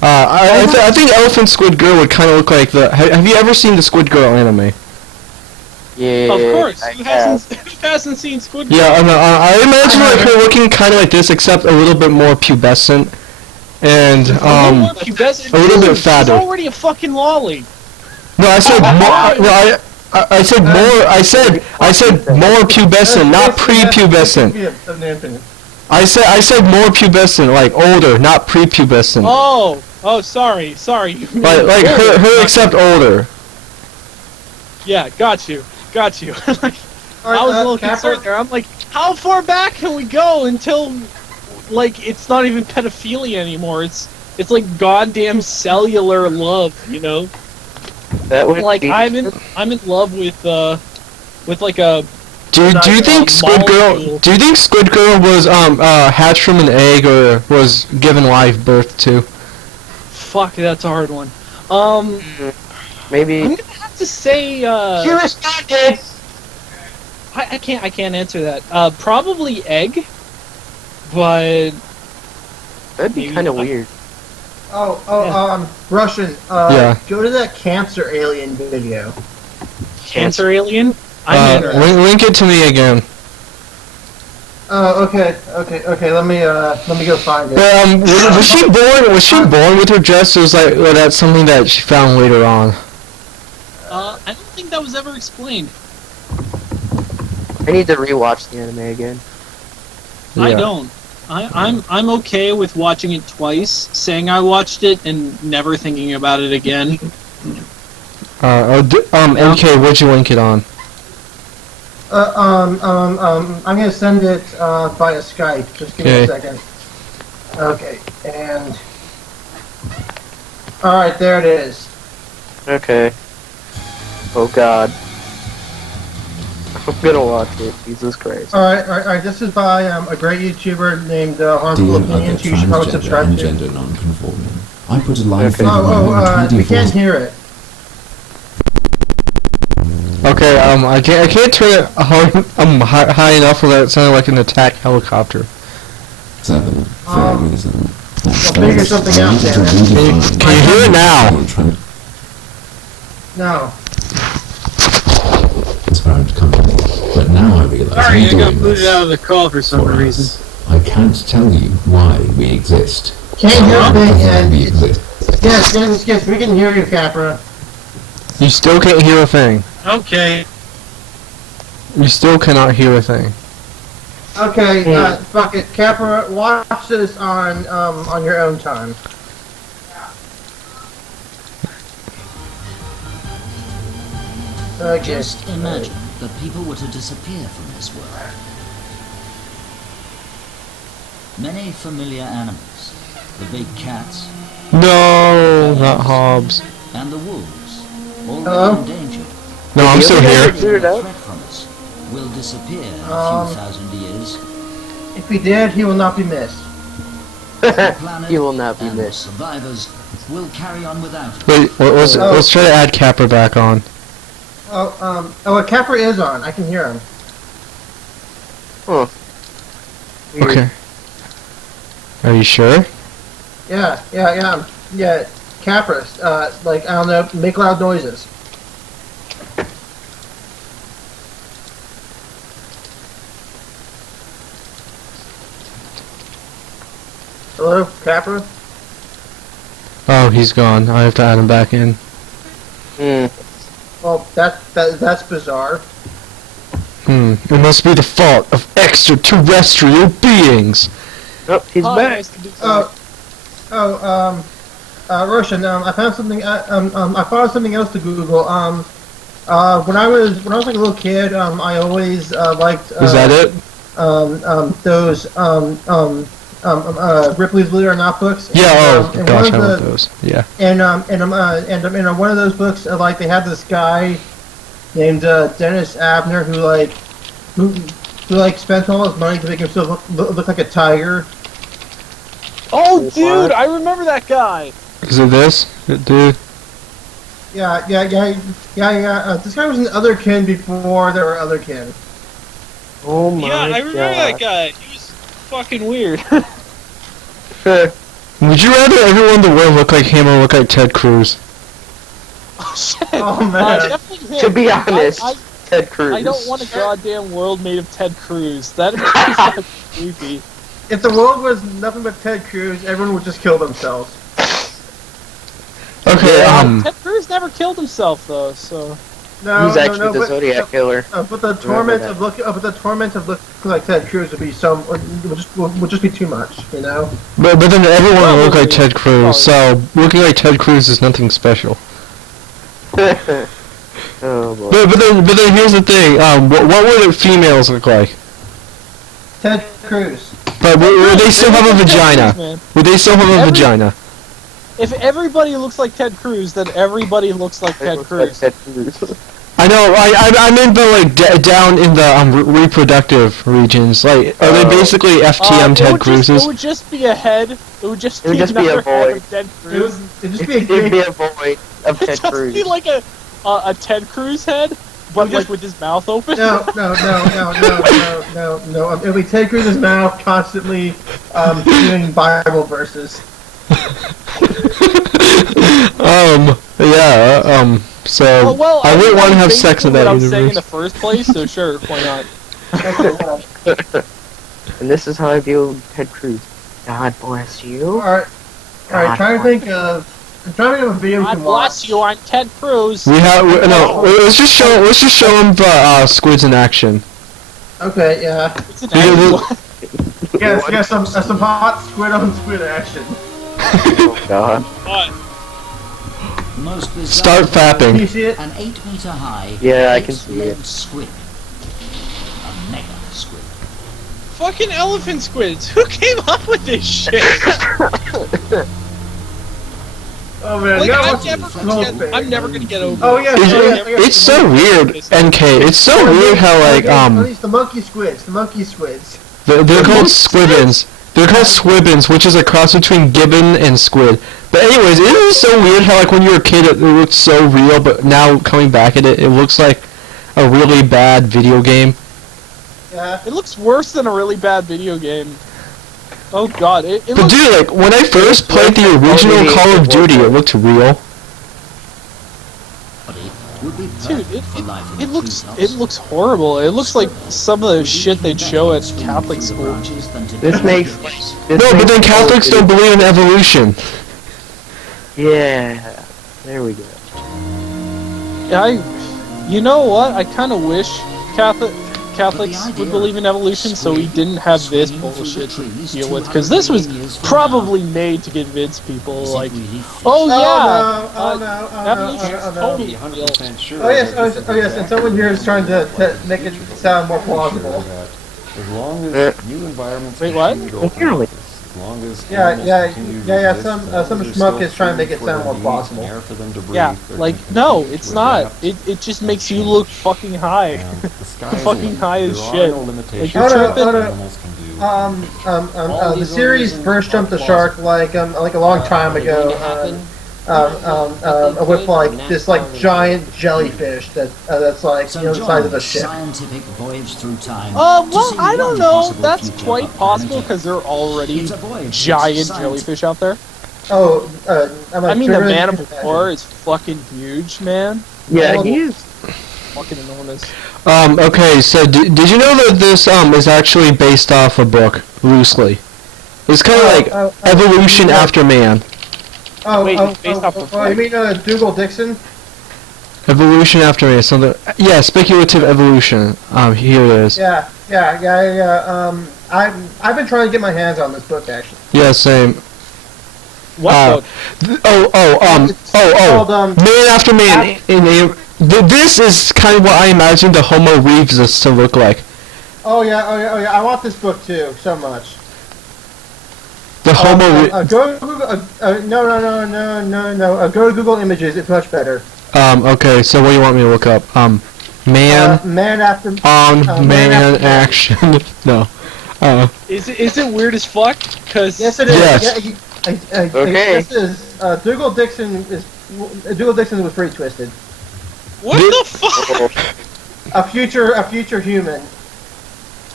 I think Elephant Squid Girl would kind of look like the. Have you ever seen the Squid Girl anime? Yeah. Of course. Who hasn't seen Squid Girl? Yeah, I imagine like her looking kind of like this, except a little bit more pubescent. And a little bit fatter. She's already a fucking lolly. No, I said more. No, I said more. I said more pubescent, not pre-pubescent. I said more pubescent, like older, not pre-pubescent. Oh, sorry. Like her except older. Yeah, got you. I was a little concerned there. I'm like, how far back can we go until? Like, it's not even pedophilia anymore. It's like goddamn cellular love, you know. That would like be... I'm in love with like a. Do you think Squid Girl? Do you think Squid Girl was hatched from an egg or was given live birth to? Fuck, that's a hard one. Maybe. I'm gonna have to say. Jewish goddess. I can't answer that. Probably egg. But That'd be kind of weird. Russian. Yeah. Go to that cancer alien video. Cancer alien? I'm interested. Link it to me again. Okay. Let me go find it. But, was she born? Was she born with her dress? Or was or that's something that she found later on? I don't think that was ever explained. I need to rewatch the anime again. Yeah. I don't. I'm okay with watching it twice, saying I watched it and never thinking about it again. MK, what'd you link it on? I'm gonna send it via Skype. Just give me a second. Okay, and all right, there it is. Okay. Oh God. I'm gonna watch it. Jesus Christ. Alright, this is by a great YouTuber named Harmful Opinions. You should probably subscribe to. Gender non-conforming. I put a line we can't hear it. Okay, I can't turn it high enough without it sounding like an attack helicopter. 7. Fair reason. Well, figure something out, damn it. Can you hear it now? No. Transparent company. But now I realise Sorry, I got booted out of the call for some reason. I can't tell you why we exist. Can't hear a thing, and we exist. Yes, we can hear you, Capra. You still can't hear a thing. Okay. You still cannot hear a thing. Okay, fuck it, Capra. Watch this on your own time. Okay. Just imagine that people were to disappear from this world. Many familiar animals, the big cats, No, not Hobbs. and the wolves, already in danger, No, I'm still here. Figured it out? threat from us, will disappear in a few thousand years. If he did, he will not be missed. The planet You will not be and the missed. survivors we'll carry on without it. Wait, let's try to add Capra back on. Capra is on. I can hear him. Huh. Weird. Okay. Are you sure? Yeah. Capra, like, I don't know, make loud noises. Hello, Capra? Oh, he's gone. I have to add him back in. Well, that's bizarre. It must be the fault of extraterrestrial beings. Oh, he's Hi, back. nice to meet you. Roshan, I found something. I found something else to Google. When I was like a little kid, I always liked. Is that it? Those Ripley's Believe It or Not books. Yeah. And Gosh, one I of love the, those. Yeah. and one of those books, like they had this guy named Dennis Abner who spent all his money to make himself look like a tiger. Oh, dude, I remember that guy. Is it this, dude? Yeah. This guy was an otherkin before there were otherkin. Oh my Yeah, I remember that God. guy. He was fucking weird. Would you rather everyone in the world look like him or look like Ted Cruz? Oh, shit. Oh, man. Definitely him. To be honest, I Ted Cruz. I don't want a goddamn world made of Ted Cruz. That'd be fucking creepy. If the world was nothing but Ted Cruz, everyone would just kill themselves. Okay. Ted Cruz never killed himself though, so. No, He's actually the but, Zodiac killer. But the torment of looking like Ted Cruz would be would just be too much, you know. But then everyone will look like Probably. Ted Cruz, so looking like Ted Cruz is nothing special. Oh boy. But then here's the thing. What would the females look like? Ted Cruz. But would they still have a vagina? Man. Would they still have a vagina? If everybody looks like Ted Cruz, then everybody looks like Ted Cruz. Ted Cruz. I know. I meant the down in the reproductive regions. Like, are they basically FTM Ted Cruzes? It would just be a head. It would just It would be just be another a boy. head of Ted Cruz. It'd just be a It'd be a void of It'd Ted just Cruz. be like a Ted Cruz head, but like with his mouth open. No. It'll be Ted Cruz's mouth constantly doing Bible verses. So well, I wouldn't want to have sex in that what I was saying in the universe. first place, so sure, why not? And this is how I view Ted Cruz. God bless you. Alright, trying to think of a video we God can watch. bless you, I'm Ted Cruz. Let's just show them the squids in action. Okay, yeah. It's an Yeah, action. Yes, some hot squid on squid action. Oh God. What? Most bizarre, Start Can you fapping. see it? an 8-meter high, Yeah, I can see eight-legged it. squid. A mega squid. Fucking elephant squids. Who came up with this shit? Oh man, Like, that I'm was never, so gonna big. I'm never gonna get over Oh it. yes, It's so weird, NK. It's so weird how It's the monkey squids. they're called squibbins. They're called squibbins, which is a cross between gibbon and squid. But anyways, isn't it so weird how like when you were a kid it looked so real, but now coming back at it, it looks like a really bad video game. Yeah. It looks worse than a really bad video game. Oh god, it But looks... dude, like when I first played the original Call of Duty, it looked real. Would be Dude, perfect for life in it the looks treetops. horrible. It looks like some of the shit they'd show at Catholic school. This makes. No, but then Catholics don't believe in evolution. Yeah. There we go. You know what? I kind of wish Catholics would believe in evolution, so we didn't have this bullshit to deal with. Because this was probably made to convince people, like, oh yeah, evolution is totally real. Oh yes, and someone here is trying to make it sound more plausible. As long as new environments Wait, what? continue to open, Apparently. as long as Yeah. animals continue to exist, Some there's schmuck still is trying to make food it for sound their more needs plausible. and air for them to breathe. Yeah, They're like, continuing no, to it's not. adapt. It just makes you look fucking high. And the sky is fucking limit. high as There shit. are no limitations you're to tripping. what animals can do. The series first jumped the shark like a long time ago. with like this like giant jellyfish that's like So the join size of a the ship. scientific voyage through time. to Well, see I don't one know. possible That's future quite of possible humanity. because there are already It's a voyage. giant Science. jellyfish out there. Oh, I mean, the man of war is fucking huge, man. Yeah, he is. Fucking enormous. Okay, so did you know that this is actually based off a book, loosely? It's kind of like evolution after man. Wait, based off of you mean Dougal Dixon? Evolution after man, something. Yeah, speculative evolution. Here it is. Yeah. I've been trying to get my hands on this book actually. Yeah, same. What book? called, Man after man. This is kind of what I imagined the Homo Reeves to look like. Oh yeah. I want this book too so much. The Homo. Go to Google. No. Go to Google Images. It's much better. Okay, so what do you want me to look up? Man man after man action. No. Is it weird as fuck? Cause Yes, it is. Yes. Yeah, Okay. This is Dougal Dixon was pretty twisted. what the fuck? A future human.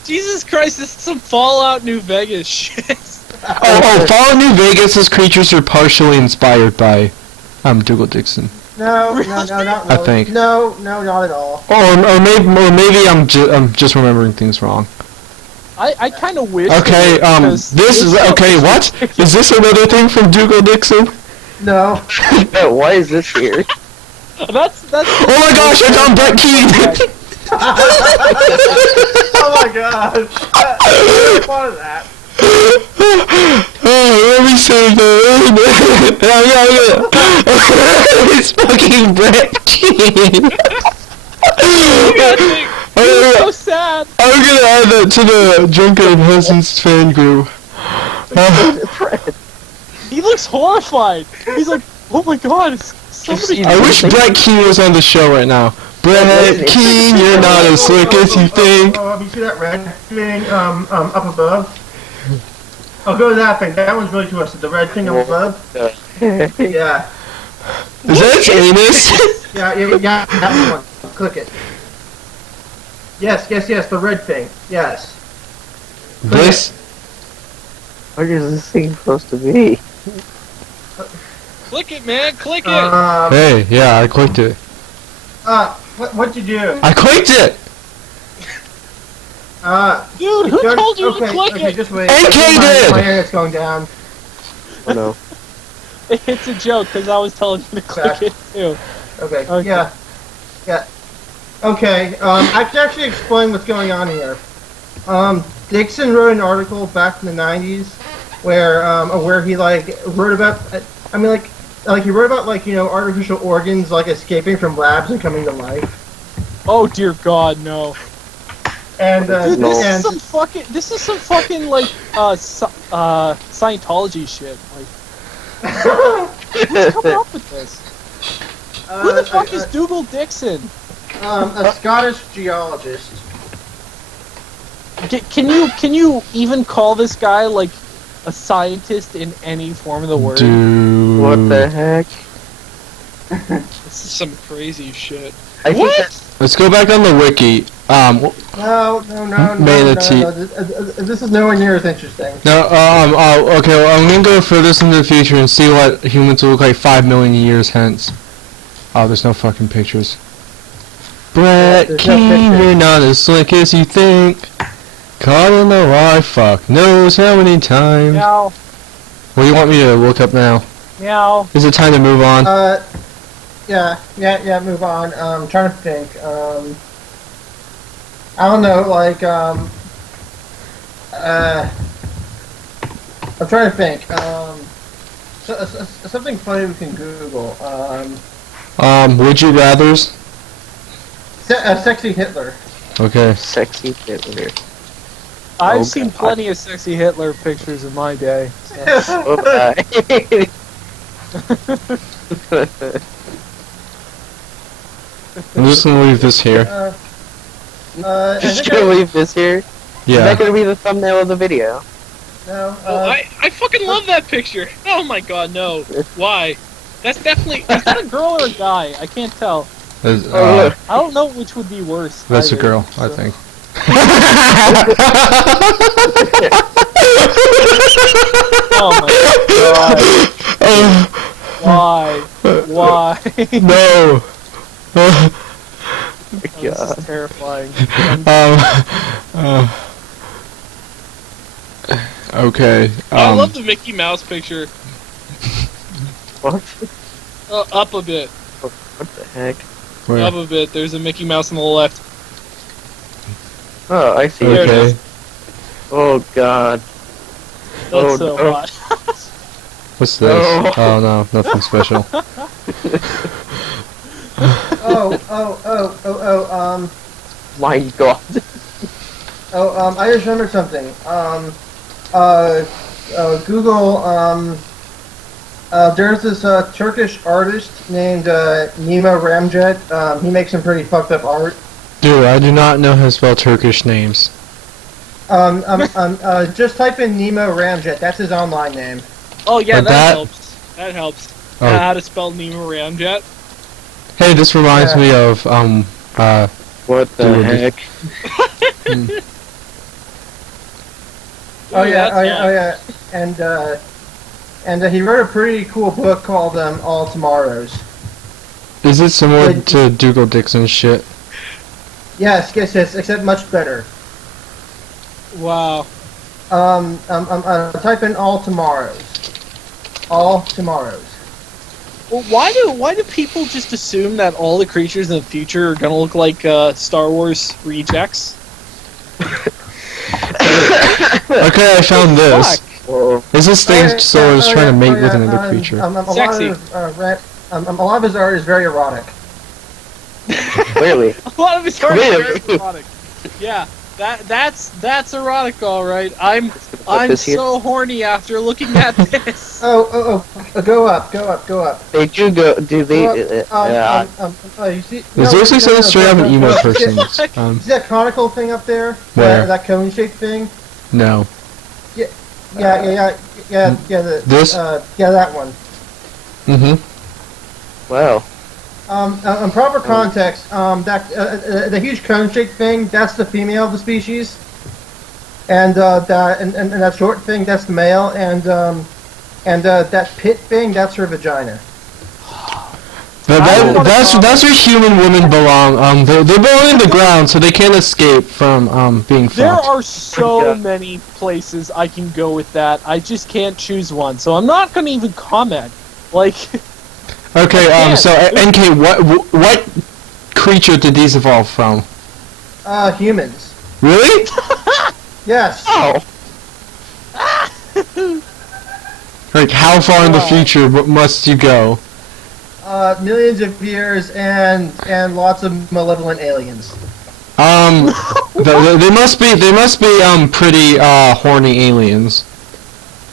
Jesus Christ! This is some Fallout New Vegas shit. Fallout New Vegas' creatures are partially inspired by Dougal Dixon. No, not really. I think. No, not at all. Or maybe I'm just remembering things wrong. I kind of wish. Okay, this is okay. What is this? Another thing from Dougal Dixon? No. Why is this here? That's. Oh my gosh! I found Brett Keane. Oh my god. What is that? Let me save it's fucking Brett Keane. It's so sad. I'm gonna add that to the Drunken Peasants fan group. He looks horrified. He's like, oh my god, somebody. I wish Brett Keane was on the show right now. Brett Keane, you're not as slick as you think. You see that red thing up above? Oh, go to that thing. That one's really twisted. The red thing up above? Yeah. Is that its anus? Yeah, that one. Click it. Yes, the red thing. Yes. This? What is this thing supposed to be? Click it, man. Click it. Hey, yeah, I clicked it. What'd you do? I clicked it! Dude, who told you to click it? Just wait. NK did! My internet's going down. Oh no. It's a joke because I was telling you to click it too. Okay. Yeah. Okay. I can actually explain what's going on here. Dixon wrote an article back in the '90s where he wrote about. He wrote about artificial organs escaping from labs and coming to life. Oh dear God, no. And Dude, this is some fucking Scientology shit. Who's coming up with this? Who the fuck is Dougal Dixon? A Scottish geologist. Can you even call this guy a scientist in any form of the word? Dude. What the heck? This is some crazy shit. Let's go back on the wiki. No. Manatee. This is nowhere near as interesting. No, okay, well, I'm gonna go furthest into the future and see what humans will look like 5 million years hence. Oh, there's no fucking pictures. Brett there's no Keane, pictures. you're not as slick as you think. Caught in the lie, fuck knows how many times. Meow. What do you want me to look up now? Meow. Is it time to move on? Yeah, move on. I'm trying to think. I don't know, I'm trying to think. Something funny we can Google. Would you rathers? Sexy Hitler. Okay. Sexy Hitler. I've seen plenty of sexy Hitler pictures in my day. So. I'm just gonna leave this here. Just gonna leave this here? Yeah. Is that gonna be the thumbnail of the video? No. I fucking love that picture. Oh my god, no. Why? That's definitely. Is that a girl or a guy? I can't tell. Oh, I don't know which would be worse. That's a either, girl, I so. think. Oh my god. Why? No. This is terrifying. Okay. I love the Mickey Mouse picture. what? Up a bit. What the heck? where? Up a bit. There's a Mickey Mouse on the left. Oh, I see. There it Okay. is. Oh god. That's Oh, so no. hot. What's this? No. Oh no, nothing special. My god. I just remembered something. Google, there's this Turkish artist named Nemo Ramjet. He makes some pretty fucked up art. Dude, I do not know how to spell Turkish names. Just type in Nemo Ramjet. That's his online name. Oh yeah, But that that- helps. That helps. Oh. How to spell Nemo Ramjet? Hey, this reminds me of What the Dude. heck? And he wrote a pretty cool book called All Tomorrows. Is it similar to Dougal Dixon's shit? Yes, except much better. Wow. Type in All Tomorrows. All Tomorrows. Well, why do people just assume that all the creatures in the future are gonna look like Star Wars rejects? Okay, I found this. Whoa. Is this thing Solar's trying to mate with another creature? Sexy. A lot of his art is very erotic. Clearly. A lot of his art is Really? very erotic. Yeah, that's erotic, all right. I'm this here. so horny after looking at this. Go up. They do go. Do they? You see? This seriously sounds straight up an emo person. See that conical thing up there? Where? That cone-shaped thing? No. Yeah. This? Yeah, that one. Mm-hmm. Wow. In proper context, the huge cone-shaped thing, that's the female of the species, and that short thing, that's the male, and that pit thing, that's her vagina. That's where human women belong. They belong in the ground, so they can't escape from being There fucked. are so many places I can go with that. I just can't choose one, so I'm not gonna even comment. Like. Okay, Yeah. so NK, what creature did these evolve from? Humans. Really? Yes. Oh. Like, how far in the future must you go? Millions of years and lots of malevolent aliens. They must be pretty horny aliens,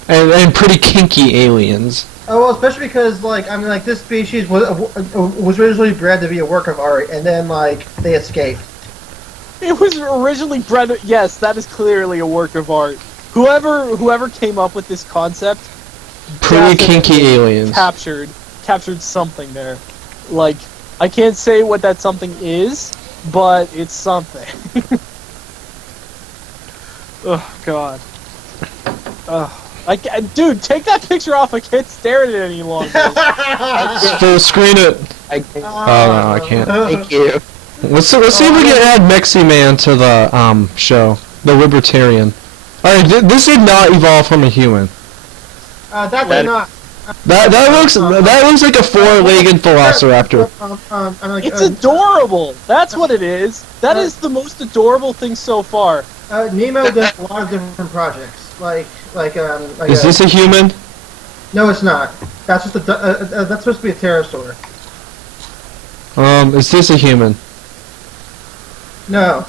and pretty kinky aliens. Oh well, especially because this species was originally bred to be a work of art, and then they escaped. It was originally bred. Yes, that is clearly a work of art. Whoever came up with this concept, Pretty kinky definitely aliens. captured something there. Like, I can't say what that something is, but it's something. Oh God. Dude, take that picture off. I can't stare at it any longer. Full screen it. Oh no, I can't. Thank you. Let's see if we can add Mexi Man to the show. The Libertarian. Alright, this did not evolve from a human. That did not. That looks like a four-legged velociraptor. It's adorable. That's what it is. That is the most adorable thing so far. Nemo does a lot of different projects. Is this a human? No, it's not. That's just that's supposed to be a pterosaur. Is this a human? No.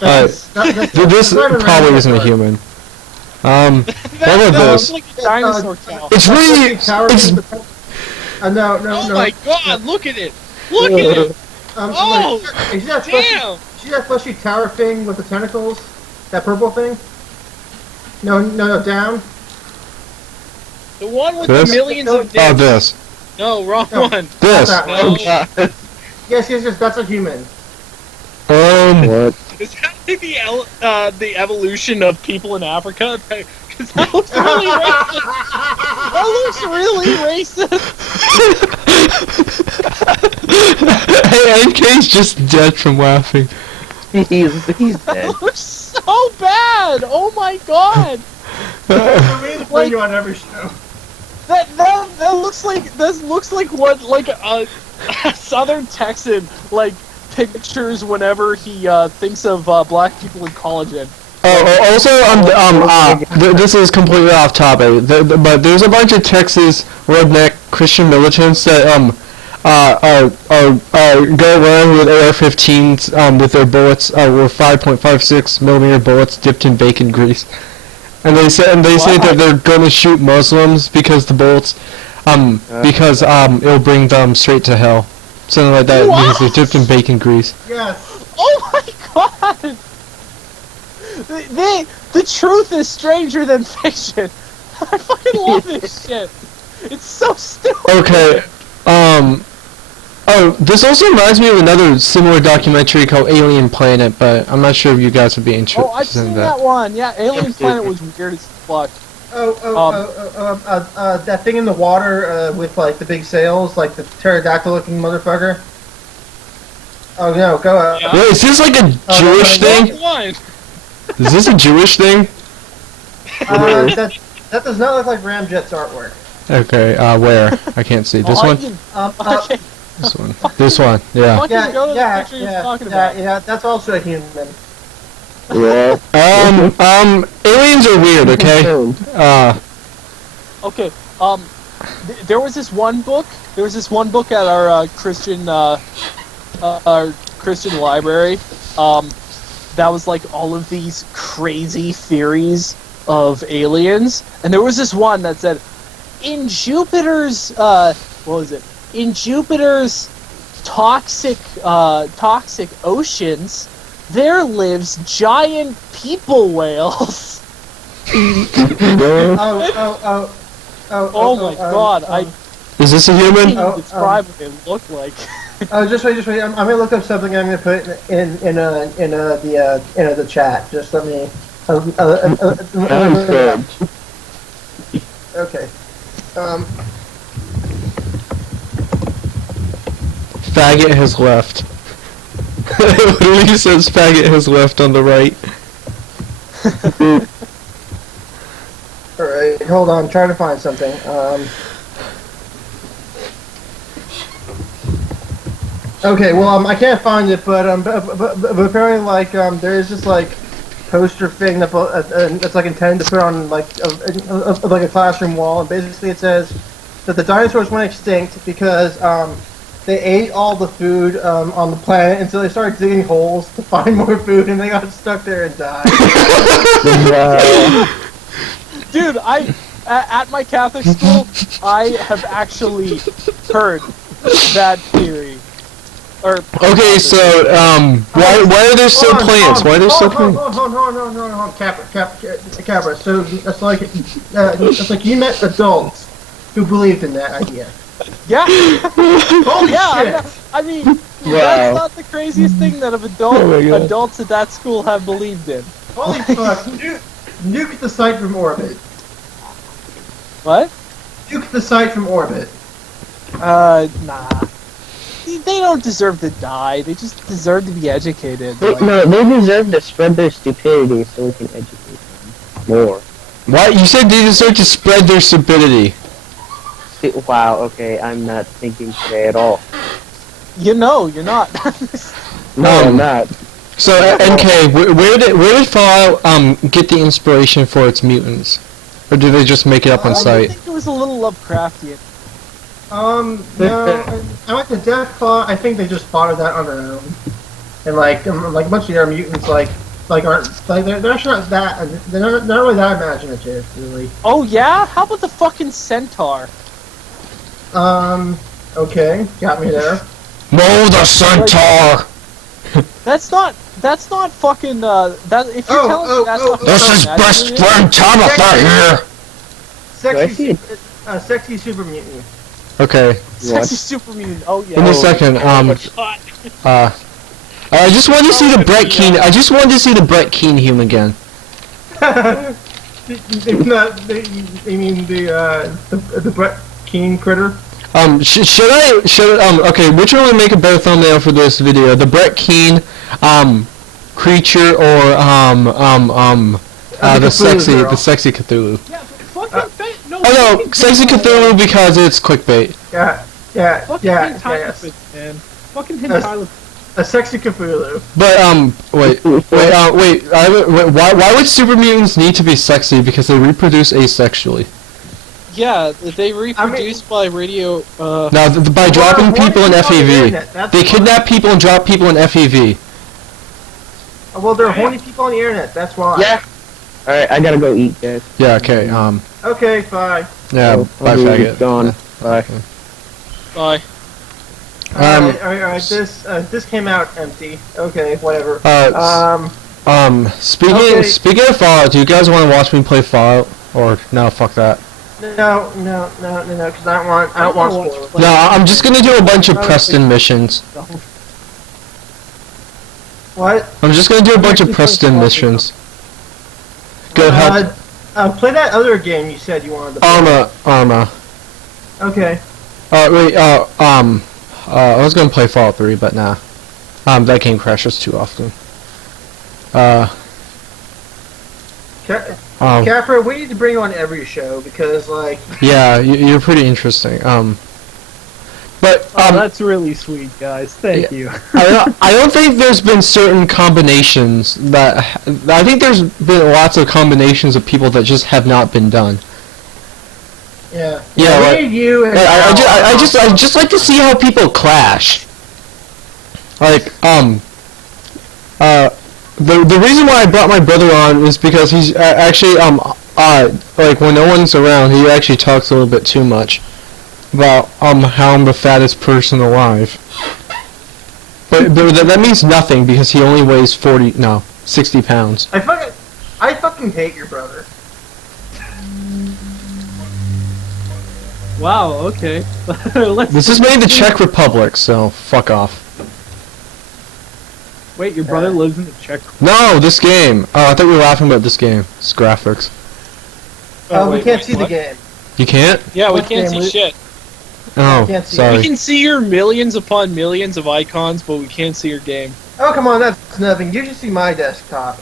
This probably isn't a human. What about this? Like a dinosaur cow. It's really. It's. No. Oh my God! Look at it! Look at it! Oh, you see that damn! See that fleshy tower thing with the tentacles? That purple thing? No, down. The one with This? the millions of Oh, dicks. this. No, wrong No. one. This. That No. one. Yes, that's a human. What? Is that like the evolution of people in Africa? Because that looks really racist. That looks really racist. Hey, NK's just dead from laughing. He's That dead. looks so bad. Oh my god. I mean to play you on every show. That looks like what like a Southern Texan like pictures whenever he thinks of black people in college. Also, this is completely off topic, but there's a bunch of Texas redneck Christian militants that go around with AR-15s with their bullets with 5.56 millimeter bullets dipped in bacon grease, and they say that they're gonna shoot Muslims because the bullets because it'll bring them straight to hell, something like that, because they're dipped in bacon grease. Yes. Oh my god! The truth is stranger than fiction. I fucking love this shit. It's so stupid. Okay, oh, this also reminds me of another similar documentary called Alien Planet, but I'm not sure if you guys would be interested Oh, I've seen in that one. Yeah, Alien Planet was weird as fuck. That thing in the water with like the big sails, like the pterodactyl-looking motherfucker. Oh no, go out. Yeah. Wait, is this like a Jewish thing? One. Is this a Jewish thing? That does not look like Ramjet's artwork. Okay, where? I can't see. This one? Okay. This one. This one, yeah. Fucking go to the picture you're talking about. Yeah, that's also a human. Yeah. Aliens are weird, okay? Okay. There was this one book. There was this one book at our Christian library. That was like all of these crazy theories of aliens, and there was this one that said, in Jupiter's in Jupiter's toxic oceans, there lives giant people whales. Oh my god! Is this a human? Describe what they look like. Just wait. I'm gonna look up something. I'm gonna put in the chat. Just let me. Okay. Faggot has left. It literally says faggot has left on the right. Alright, hold on, I'm trying to find something. Okay, well, I can't find it, but apparently, like, there is this, like, poster thing that's, like, intended to put on, like a classroom wall, and basically it says that the dinosaurs went extinct because, they ate all the food, on the planet until they started digging holes to find more food, and they got stuck there and died. Dude, at my Catholic school, I have actually heard that theory. Okay, so, why are there still plants? Why are there still plants? Hold on, Capra. So, that's like you met adults who believed in that idea. Yeah. Holy shit! I mean, that's not the craziest thing that adults at that school have believed in. Holy fuck! Nuke the site from orbit. What? Nuke the site from orbit. Nah. They don't deserve to die. They just deserve to be educated. No, they deserve to spread their stupidity so we can educate them more. What? You said they deserve to spread their stupidity. Wow, okay, I'm not thinking today at all. You know, you're not. No, I'm not. So, NK, where did Fallout get the inspiration for its mutants? Or do they just make it up on I site? think it was a little Lovecraftian. No, I like the Deathclaw. I think they just spotted that on their own, and like a bunch of their mutants aren't they're actually not that they're not really that imaginative, really. Oh yeah? How about the fucking centaur? Okay, got me there. No, the centaur! That's not fucking that if you're telling me that's not This is fucking best imaginative- friend Tabitha here! Do I see it? Sexy super mutant. Okay. Sexy super mutant. Oh yeah. In a second. I just wanted to see the Brett Keane. I just wanted to see the Brett Keane human again. You mean the Brett Keane critter? Should okay, which one would make a better thumbnail for this video? The Brett Keane, creature, or, the sexy Cthulhu? Yeah, fucking no. Oh no, sexy Cthulhu because it's clickbait. Fucking hentai lipids, man. Fucking hentai lipids. A sexy Cthulhu. But, why would super mutants need to be sexy? Because they reproduce asexually. Yeah, they reproduce by radio. No, by dropping people in FEV. They kidnap people and drop people in FEV. Well, they're horny people on the internet, that's why. Yeah. Alright, I gotta go eat, guys. Yeah, okay, Okay, bye. yeah, bye, faggot. Gone. Bye. Bye. Alright, this came out empty. Okay, whatever. Speaking of Fallout, do you guys want to watch me play Fallout? Or, no, fuck that. No, because I don't want spoilers. No, I'm just gonna do a bunch of Preston missions. What? I'm just gonna do a bunch of Preston missions. Go help. Play that other game you said you wanted to play. Arma. Okay. I was gonna play Fallout 3, but nah. That game crashes too often. Capra, we need to bring you on every show because, like... Yeah, you're pretty interesting. But that's really sweet, guys. Thank you. I don't think there's been certain combinations that... I think there's been lots of combinations of people that just have not been done. Yeah. Yeah, we like, need you and I just like to see how people clash. Like, the reason why I brought my brother on is because he's actually, like, when no one's around, he actually talks a little bit too much about, how I'm the fattest person alive. But that means nothing because he only weighs 60 pounds. I fucking hate your brother. Wow, okay. This is made in the Czech Republic, so fuck off. Wait, your brother lives in the Czech Republic? No, this game. Oh, I thought we were laughing about this game. It's graphics. We can't see the game. You can't? Yeah, we What can't game see shit. Oh, can't see sorry. We can see your millions upon millions of icons, but we can't see your game. Oh, come on, that's nothing. You should see my desktop.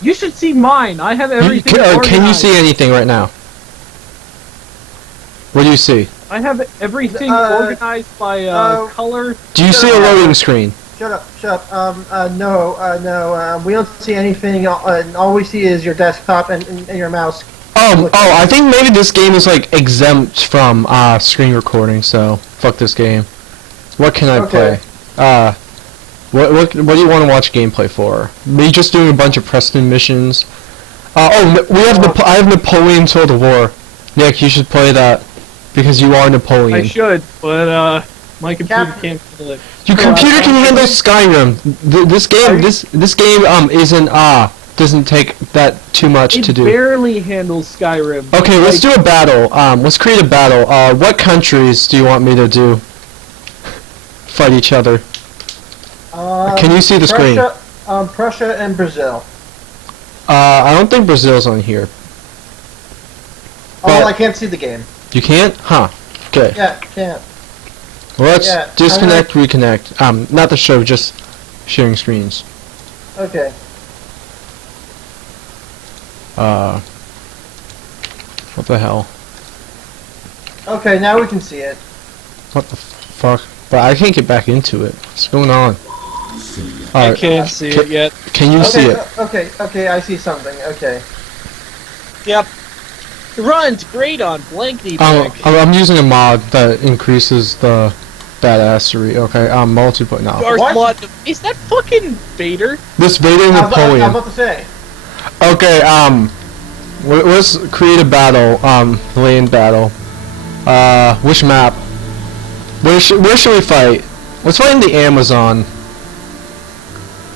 You should see mine. I have everything Can you organized. see anything right now? What do you see? I have everything organized by color. Do you see a loading screen? Shut up. No, we don't see anything. All we see is your desktop and your mouse. Oh, I think maybe this game is like exempt from screen recording, so fuck this game. What can I play? What do you want to watch gameplay for? Me just doing a bunch of Preston missions. I have Napoleon Total War. Nick, you should play that because you are Napoleon. I should, but my computer can't handle it. Your computer can handle Skyrim. This game isn't doesn't take that too much to do. It barely handles Skyrim. Okay, let's do a battle. Let's create a battle. What countries do you want me to do? Fight each other. Can you see the screen? Prussia and Brazil. I don't think Brazil's on here. Oh, I can't see the game. You can't? Huh. Okay. Yeah, can't. Well, let's disconnect, reconnect. Not the show, just sharing screens. Okay. What the hell? Okay, now we can see it. What the fuck? But I can't get back into it. What's going on? I can't see it yet. Can you see it? Okay, I see something. Okay. Yep. It runs great on blankety blank. I'm using a mod that increases the badassery. Okay, multiplayer now. Darth Maul, is that fucking Vader? This Vader Napoleon. I'm about to say. Okay, let's create a battle. Land battle. Which map? Where should we fight? Let's fight in the Amazon.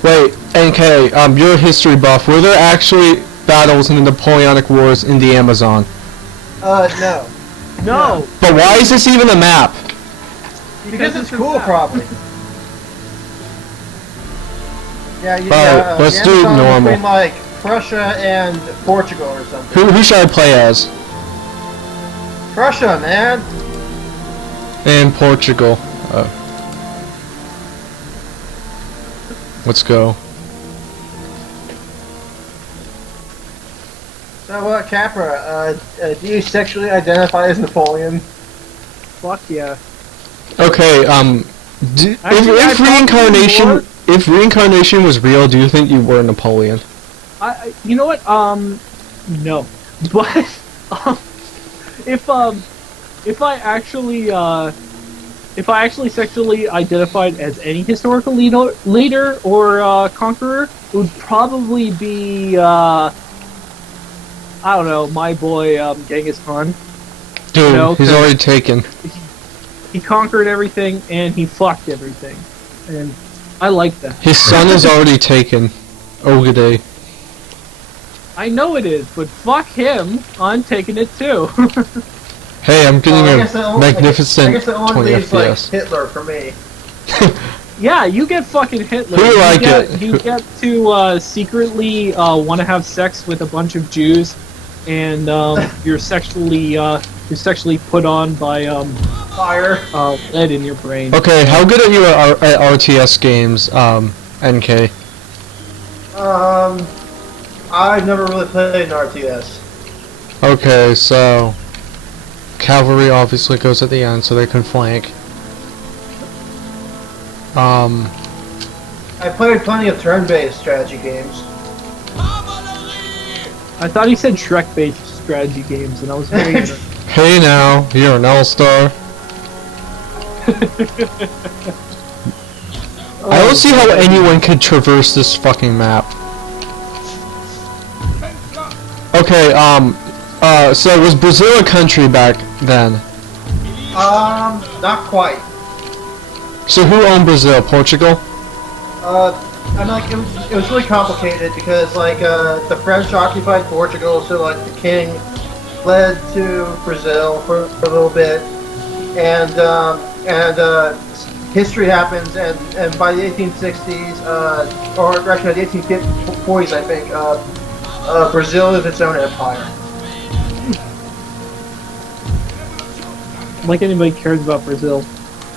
Wait, NK, you're a history buff. Were there actually battles in the Napoleonic Wars in the Amazon? No. No, But why is this even a map? Because it's cool, probably. Yeah, Alright, let's do Amazon normal. between, like, Prussia and Portugal or something. Who should I play as? Prussia, man! And Portugal. Let's go. So, Capra, do you sexually identify as Napoleon? fuck yeah. Okay, Actually, I probably if reincarnation was real, do you think you were Napoleon? You know what? No. But if I actually sexually identified as any historical leader or conqueror, it would probably be I don't know, my boy Genghis Khan. Dude, You know, he's 'cause already taken. He conquered everything and he fucked everything, and I like that. His son is already taken. Ogade. I know it is, but fuck him. I'm taking it too. Hey, I'm getting I guess it a only- magnificent I guess it 20 only leaves, like, FPS. Hitler for me. Yeah, you get fucking Hitler. Who like you get, it? You get to secretly want to have sex with a bunch of Jews, and you're sexually put on by Fire. lead in your brain. Okay, how good are you at RTS games, NK? I've never really played an RTS. Okay, so cavalry obviously goes at the end, so they can flank. I played plenty of turn-based strategy games. I thought he said Shrek-based strategy games, and I was very. Hey now, you're an All-Star. I don't see how anyone could traverse this fucking map. Okay, so was Brazil a country back then? Not quite. So who owned Brazil? Portugal? And like it was really complicated because like the French occupied Portugal, so like the king fled to Brazil for a little bit, and history happens, and by the 1860s, or actually the 1840s, I think, Brazil is its own empire. Like anybody cares about Brazil.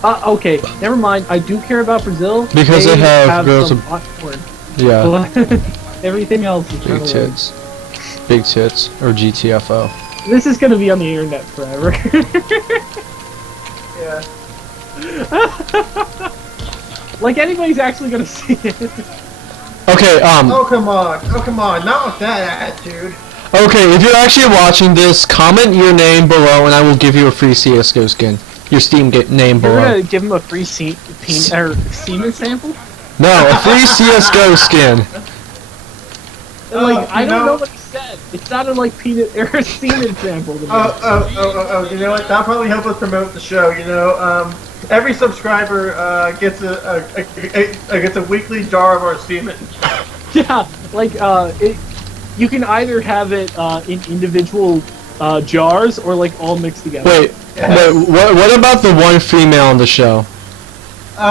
Okay, never mind. I do care about Brazil. Because they have girls some of- hot porn. Yeah. But everything else is Big kind of weird. tits. Big tits. Or GTFO. This is gonna be on the internet forever. Yeah. Like anybody's actually gonna see it. Okay, Oh come on, not with that attitude. okay, if you're actually watching this, comment your name below and I will give you a free CSGO skin. Your Steam name You're below. gonna give him a free semen sample? No, a free CSGO skin. Like, I you don't know- know what he said. It sounded like peanut or a semen sample to me. You know what? That'll probably help us promote the show. You know, every subscriber gets a weekly jar of our semen. Yeah, like, you can either have it in individual jars or like all mixed together. Wait, Yes. what about the one female on the show? She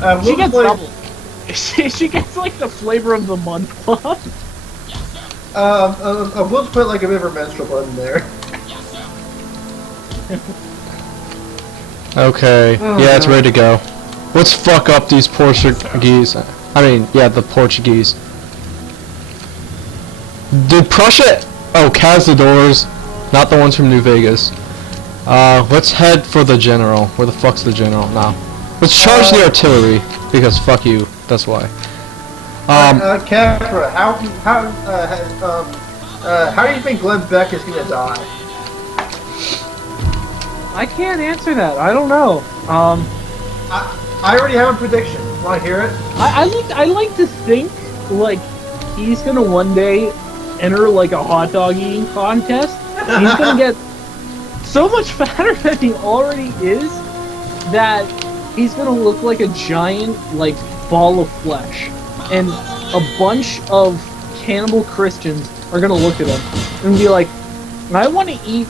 We'll gets play- double. She gets like the flavor of the month club. We'll just put like a bit of a menstrual blood in there. Okay, Oh, yeah, it's God. ready to go. Let's fuck up these Portuguese. I mean, yeah, the Portuguese. Did Prussia... Oh, Cazadors. Not the ones from New Vegas. Let's head for the general. Where the fuck's the general now? Let's charge the artillery, because fuck you, that's why. Capra, how do you think Glenn Beck is gonna die? I can't answer that. I don't know. I already have a prediction. Want to hear it? I like to think like he's gonna one day enter like a hot dog eating contest. He's gonna get so much fatter than he already is that he's gonna look like a giant like ball of flesh, and a bunch of cannibal Christians are gonna look at him and be like, "I want to eat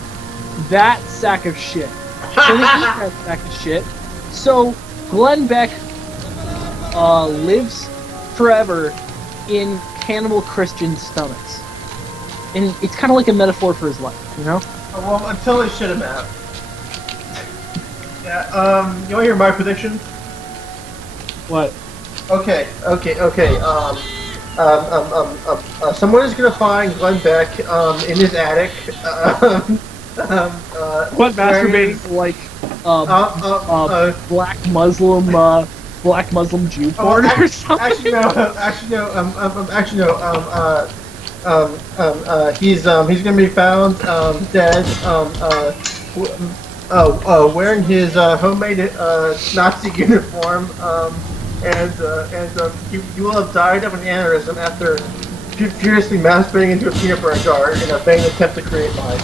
that sack of shit. So they eat that sack of shit. So Glenn Beck lives forever in cannibal Christian stomachs. And it's kind of like a metaphor for his life, you know? Well, until they shit him out. Yeah, you want to hear my prediction? What? Okay. Someone is gonna find Glenn Beck in his attic. What, masturbating to, like, black Muslim Jew porn or something? Actually, no. He's gonna be found dead. Wearing his homemade Nazi uniform. And he will have died of an aneurysm after furiously masturbating into a peanut butter jar in a vain attempt to create life.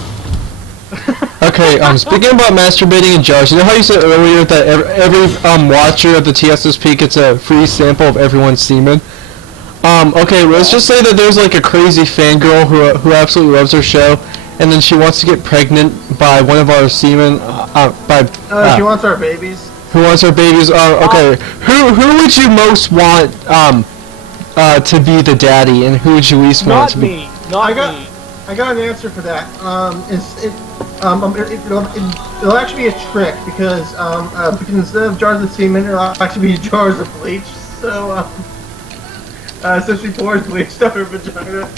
Okay, speaking about masturbating in jars, you know how you said earlier that every watcher of the TSSP gets a free sample of everyone's semen? Okay, let's just say that there's like a crazy fangirl who absolutely loves our show, and then she wants to get pregnant by one of our semen, She wants our babies. Who wants our babies? Okay. Who would you most want to be the daddy, and who would you least want to be? Not me. I got an answer for that. It'll actually be a trick because instead of jars of semen, it'll actually be jars of bleach. So she pours bleach down her vagina.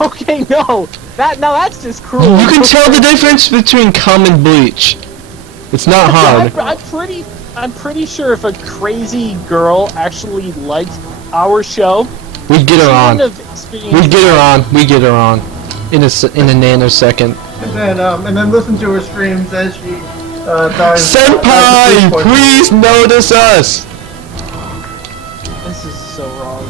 Okay, no. That's just cruel. You can tell the difference between cum and bleach. It's not hard. I'm pretty sure if a crazy girl actually liked our show, we'd get her on. We'd get her on in a nanosecond. And then listen to her screams as she dies. Senpai, please notice us. This is so wrong.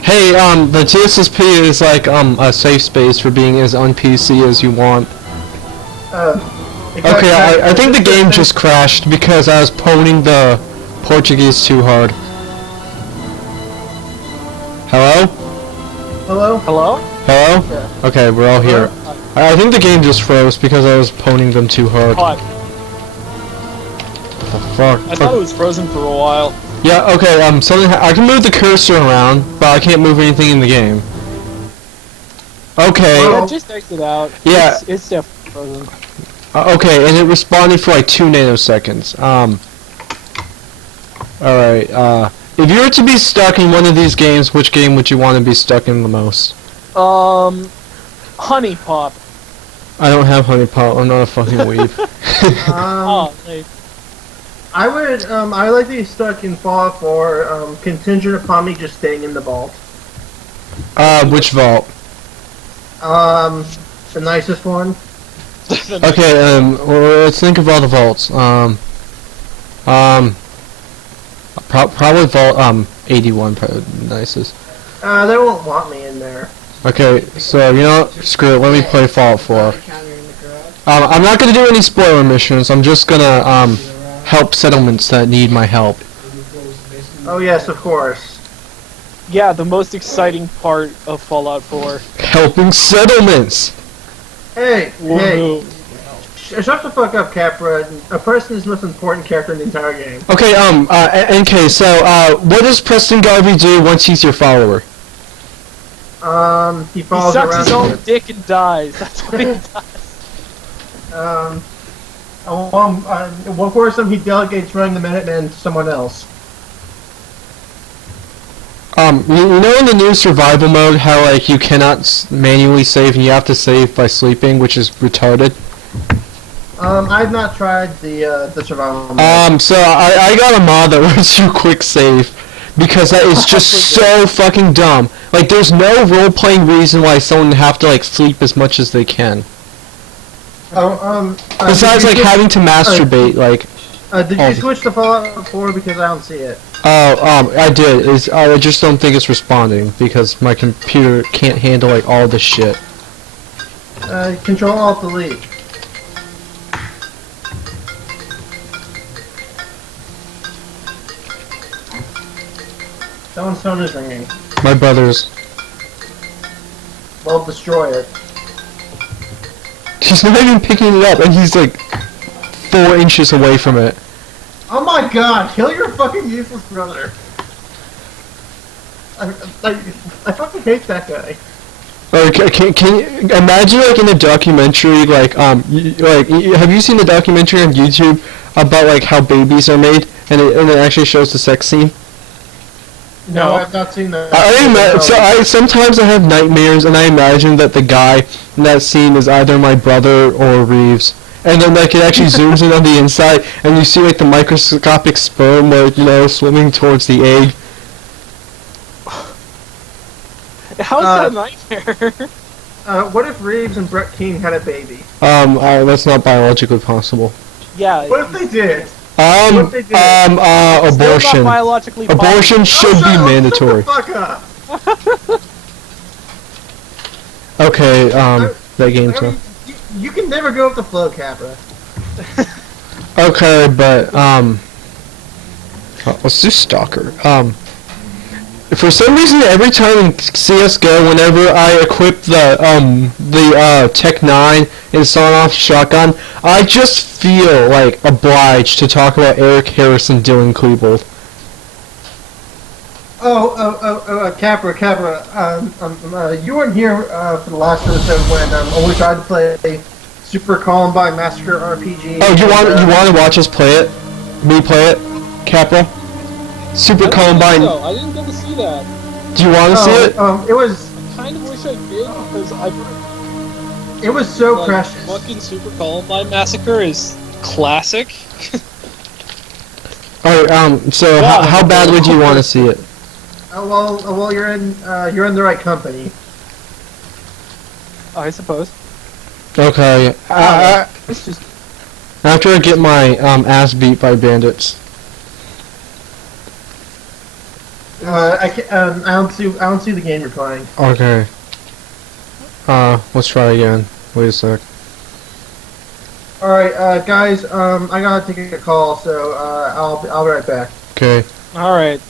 Hey, the TSSP is like a safe space for being as un-PC as you want. Okay, I think the game just crashed because I was poning the Portuguese too hard. Hello? Hello? Hello? Hello? Okay, we're all here. I think the game just froze because I was poning them too hard. What? What the fuck? I thought it was frozen for a while. Yeah, okay, I can move the cursor around, but I can't move anything in the game. Okay. Yeah, just exit out. Yeah. It's definitely frozen. Okay, and it responded for like 2 nanoseconds. Alright, if you were to be stuck in one of these games, which game would you want to be stuck in the most? Honey Pop. I don't have Honey Pop, I'm not a fucking weeb. I would like to be stuck in Fallout 4, contingent upon me just staying in the vault. Which vault? The nicest one. Okay, well, let's think of all the vaults. Probably vault, 81, probably the nicest. They won't want me in there. Okay, so, you know, screw it, let me play Fallout 4. I'm not gonna do any spoiler missions, I'm just gonna, help settlements that need my help. Oh yes, of course. Yeah, the most exciting part of Fallout 4. Helping settlements! Hey! Shut the fuck up, Capra. A person is the most important character in the entire game. Okay, NK, so, what does Preston Garvey do once he's your follower? He follows sucks around. His own dick and dies. That's what he does. Of course, he delegates running the Minutemen to someone else. You know in the new survival mode how, like, you cannot manually save and you have to save by sleeping, which is retarded? I've not tried the survival mode. So I got a mod that lets you quick save, because that is just so fucking dumb. Like, there's no role-playing reason why someone would have to, like, sleep as much as they can. Besides, like, having to masturbate, like... did you switch to Fallout 4 because I don't see it? I did. I just don't think it's responding, because my computer can't handle, like, all this shit. Control-Alt-Delete. Someone's phone is ringing. My brother's. Well, destroy it. He's not even picking it up, and he's like 4 inches away from it. Oh my god, kill your fucking useless brother. I fucking hate that guy. Or can you imagine like in a documentary like have you seen the documentary on YouTube about like how babies are made and it actually shows the sex scene? No, I've not seen that. Sometimes I have nightmares and I imagine that the guy in that scene is either my brother or Reeves. And then like it actually zooms in on the inside and you see like the microscopic sperm like, swimming towards the egg. How's that a nightmare? What if Reeves and Brett Keane had a baby? That's not biologically possible. Yeah. What if they did? Still not Abortion. biologically Abortion should be mandatory. Shut the fuck up! Okay, that game's I mean, you can never go with the flow, Capra. Okay, but, let's do Stalker. For some reason, every time in CSGO, whenever I equip the Tech 9 and sawn-off shotgun, I just feel, like, obliged to talk about Eric Harris and Dylan Klebold. Capra, you weren't here for the last episode when we tried to play Super Columbine Massacre RPG. Oh, you want to watch us play it? Me play it? Capra? Super Columbine. I didn't get to see that. Do you want to see it? It was. I kind of wish I did because It was so precious. Fucking Super Columbine Massacre is classic. Alright, so how bad would you want to see it? Well, you're in the right company. I suppose. Okay. It's just After I get my ass beat by bandits. I don't see the game you're playing. Okay. Let's try again. Wait a sec. All right, guys. I gotta take a call, so I'll be right back. Okay. all right.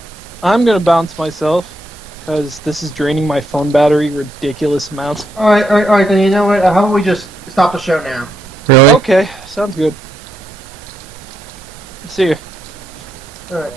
I'm gonna bounce myself because this is draining my phone battery ridiculous amounts. All right. Then you know what? How about we just stop the show now? Really? Okay, sounds good. See you. All right.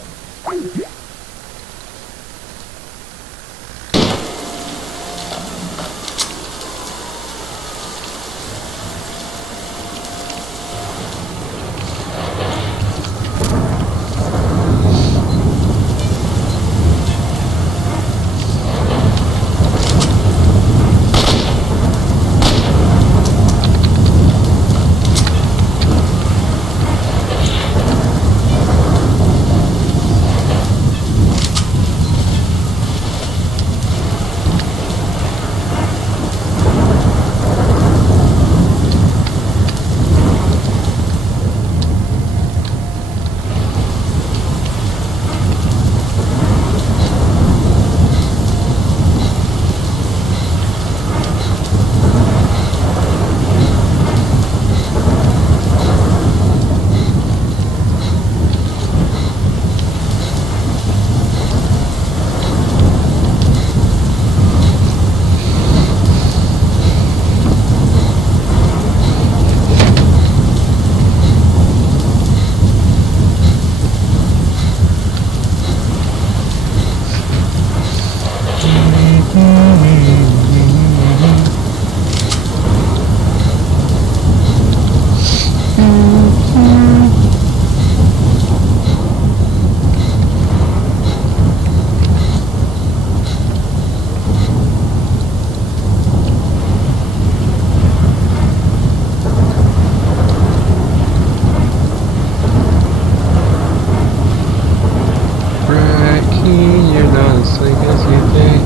Keane, you're not as slick as you think.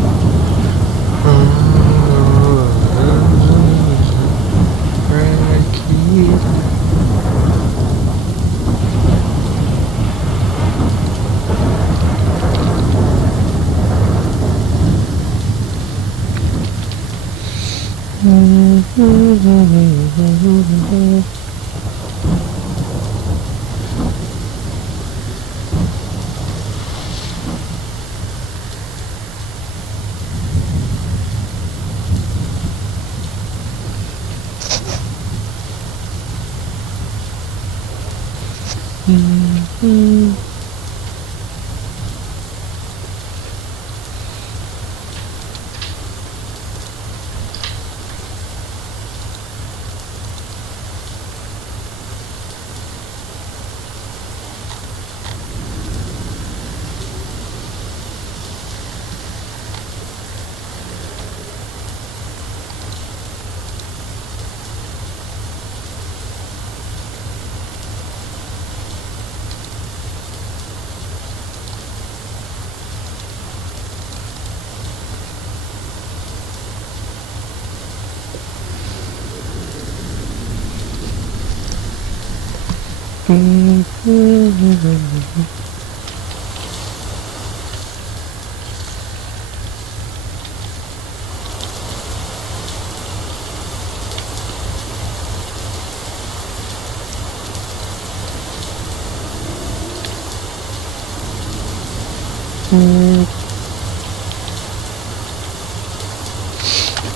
Keane.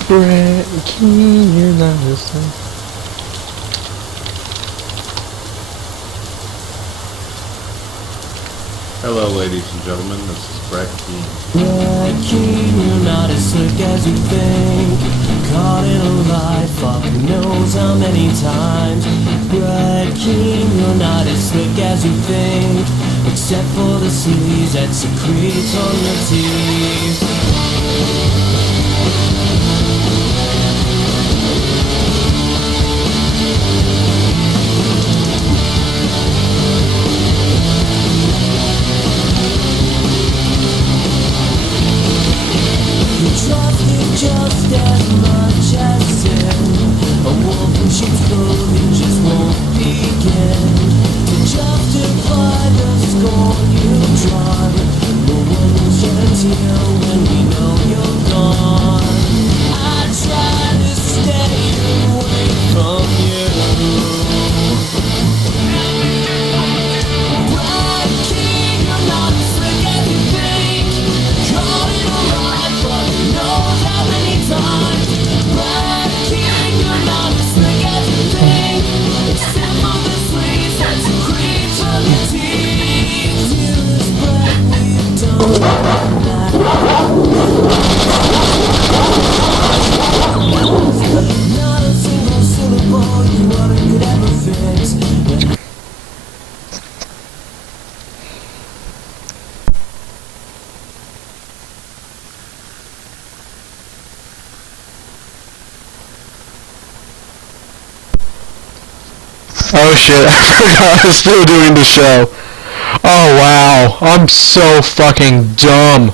Brett Keane, you're not listening. Hello, ladies and gentlemen. This is Brett Keane. Brett Keane, you're not as slick as you think. Caught in a lie, fuck knows how many times. Brett Keane, you're not as slick as you think. Except for the sleaze that secretes on your teeth. Just as much as sin. A wolf in sheep's clothing just won't begin to justify the scorn you've drawn. No one will shed a tear when we know you're gone. I try to stay away from you. Brett Keane, you're not as slick as you think. Caught in a lie, but knows how many times. Brett Keane, you're not as slick as you think. Except for the sleeves that secrete from your teeth. Dearest Brett, we've done that. Not a single syllable you uttered could ever fix. Oh shit, I forgot I was still doing the show. Oh wow, I'm so fucking dumb.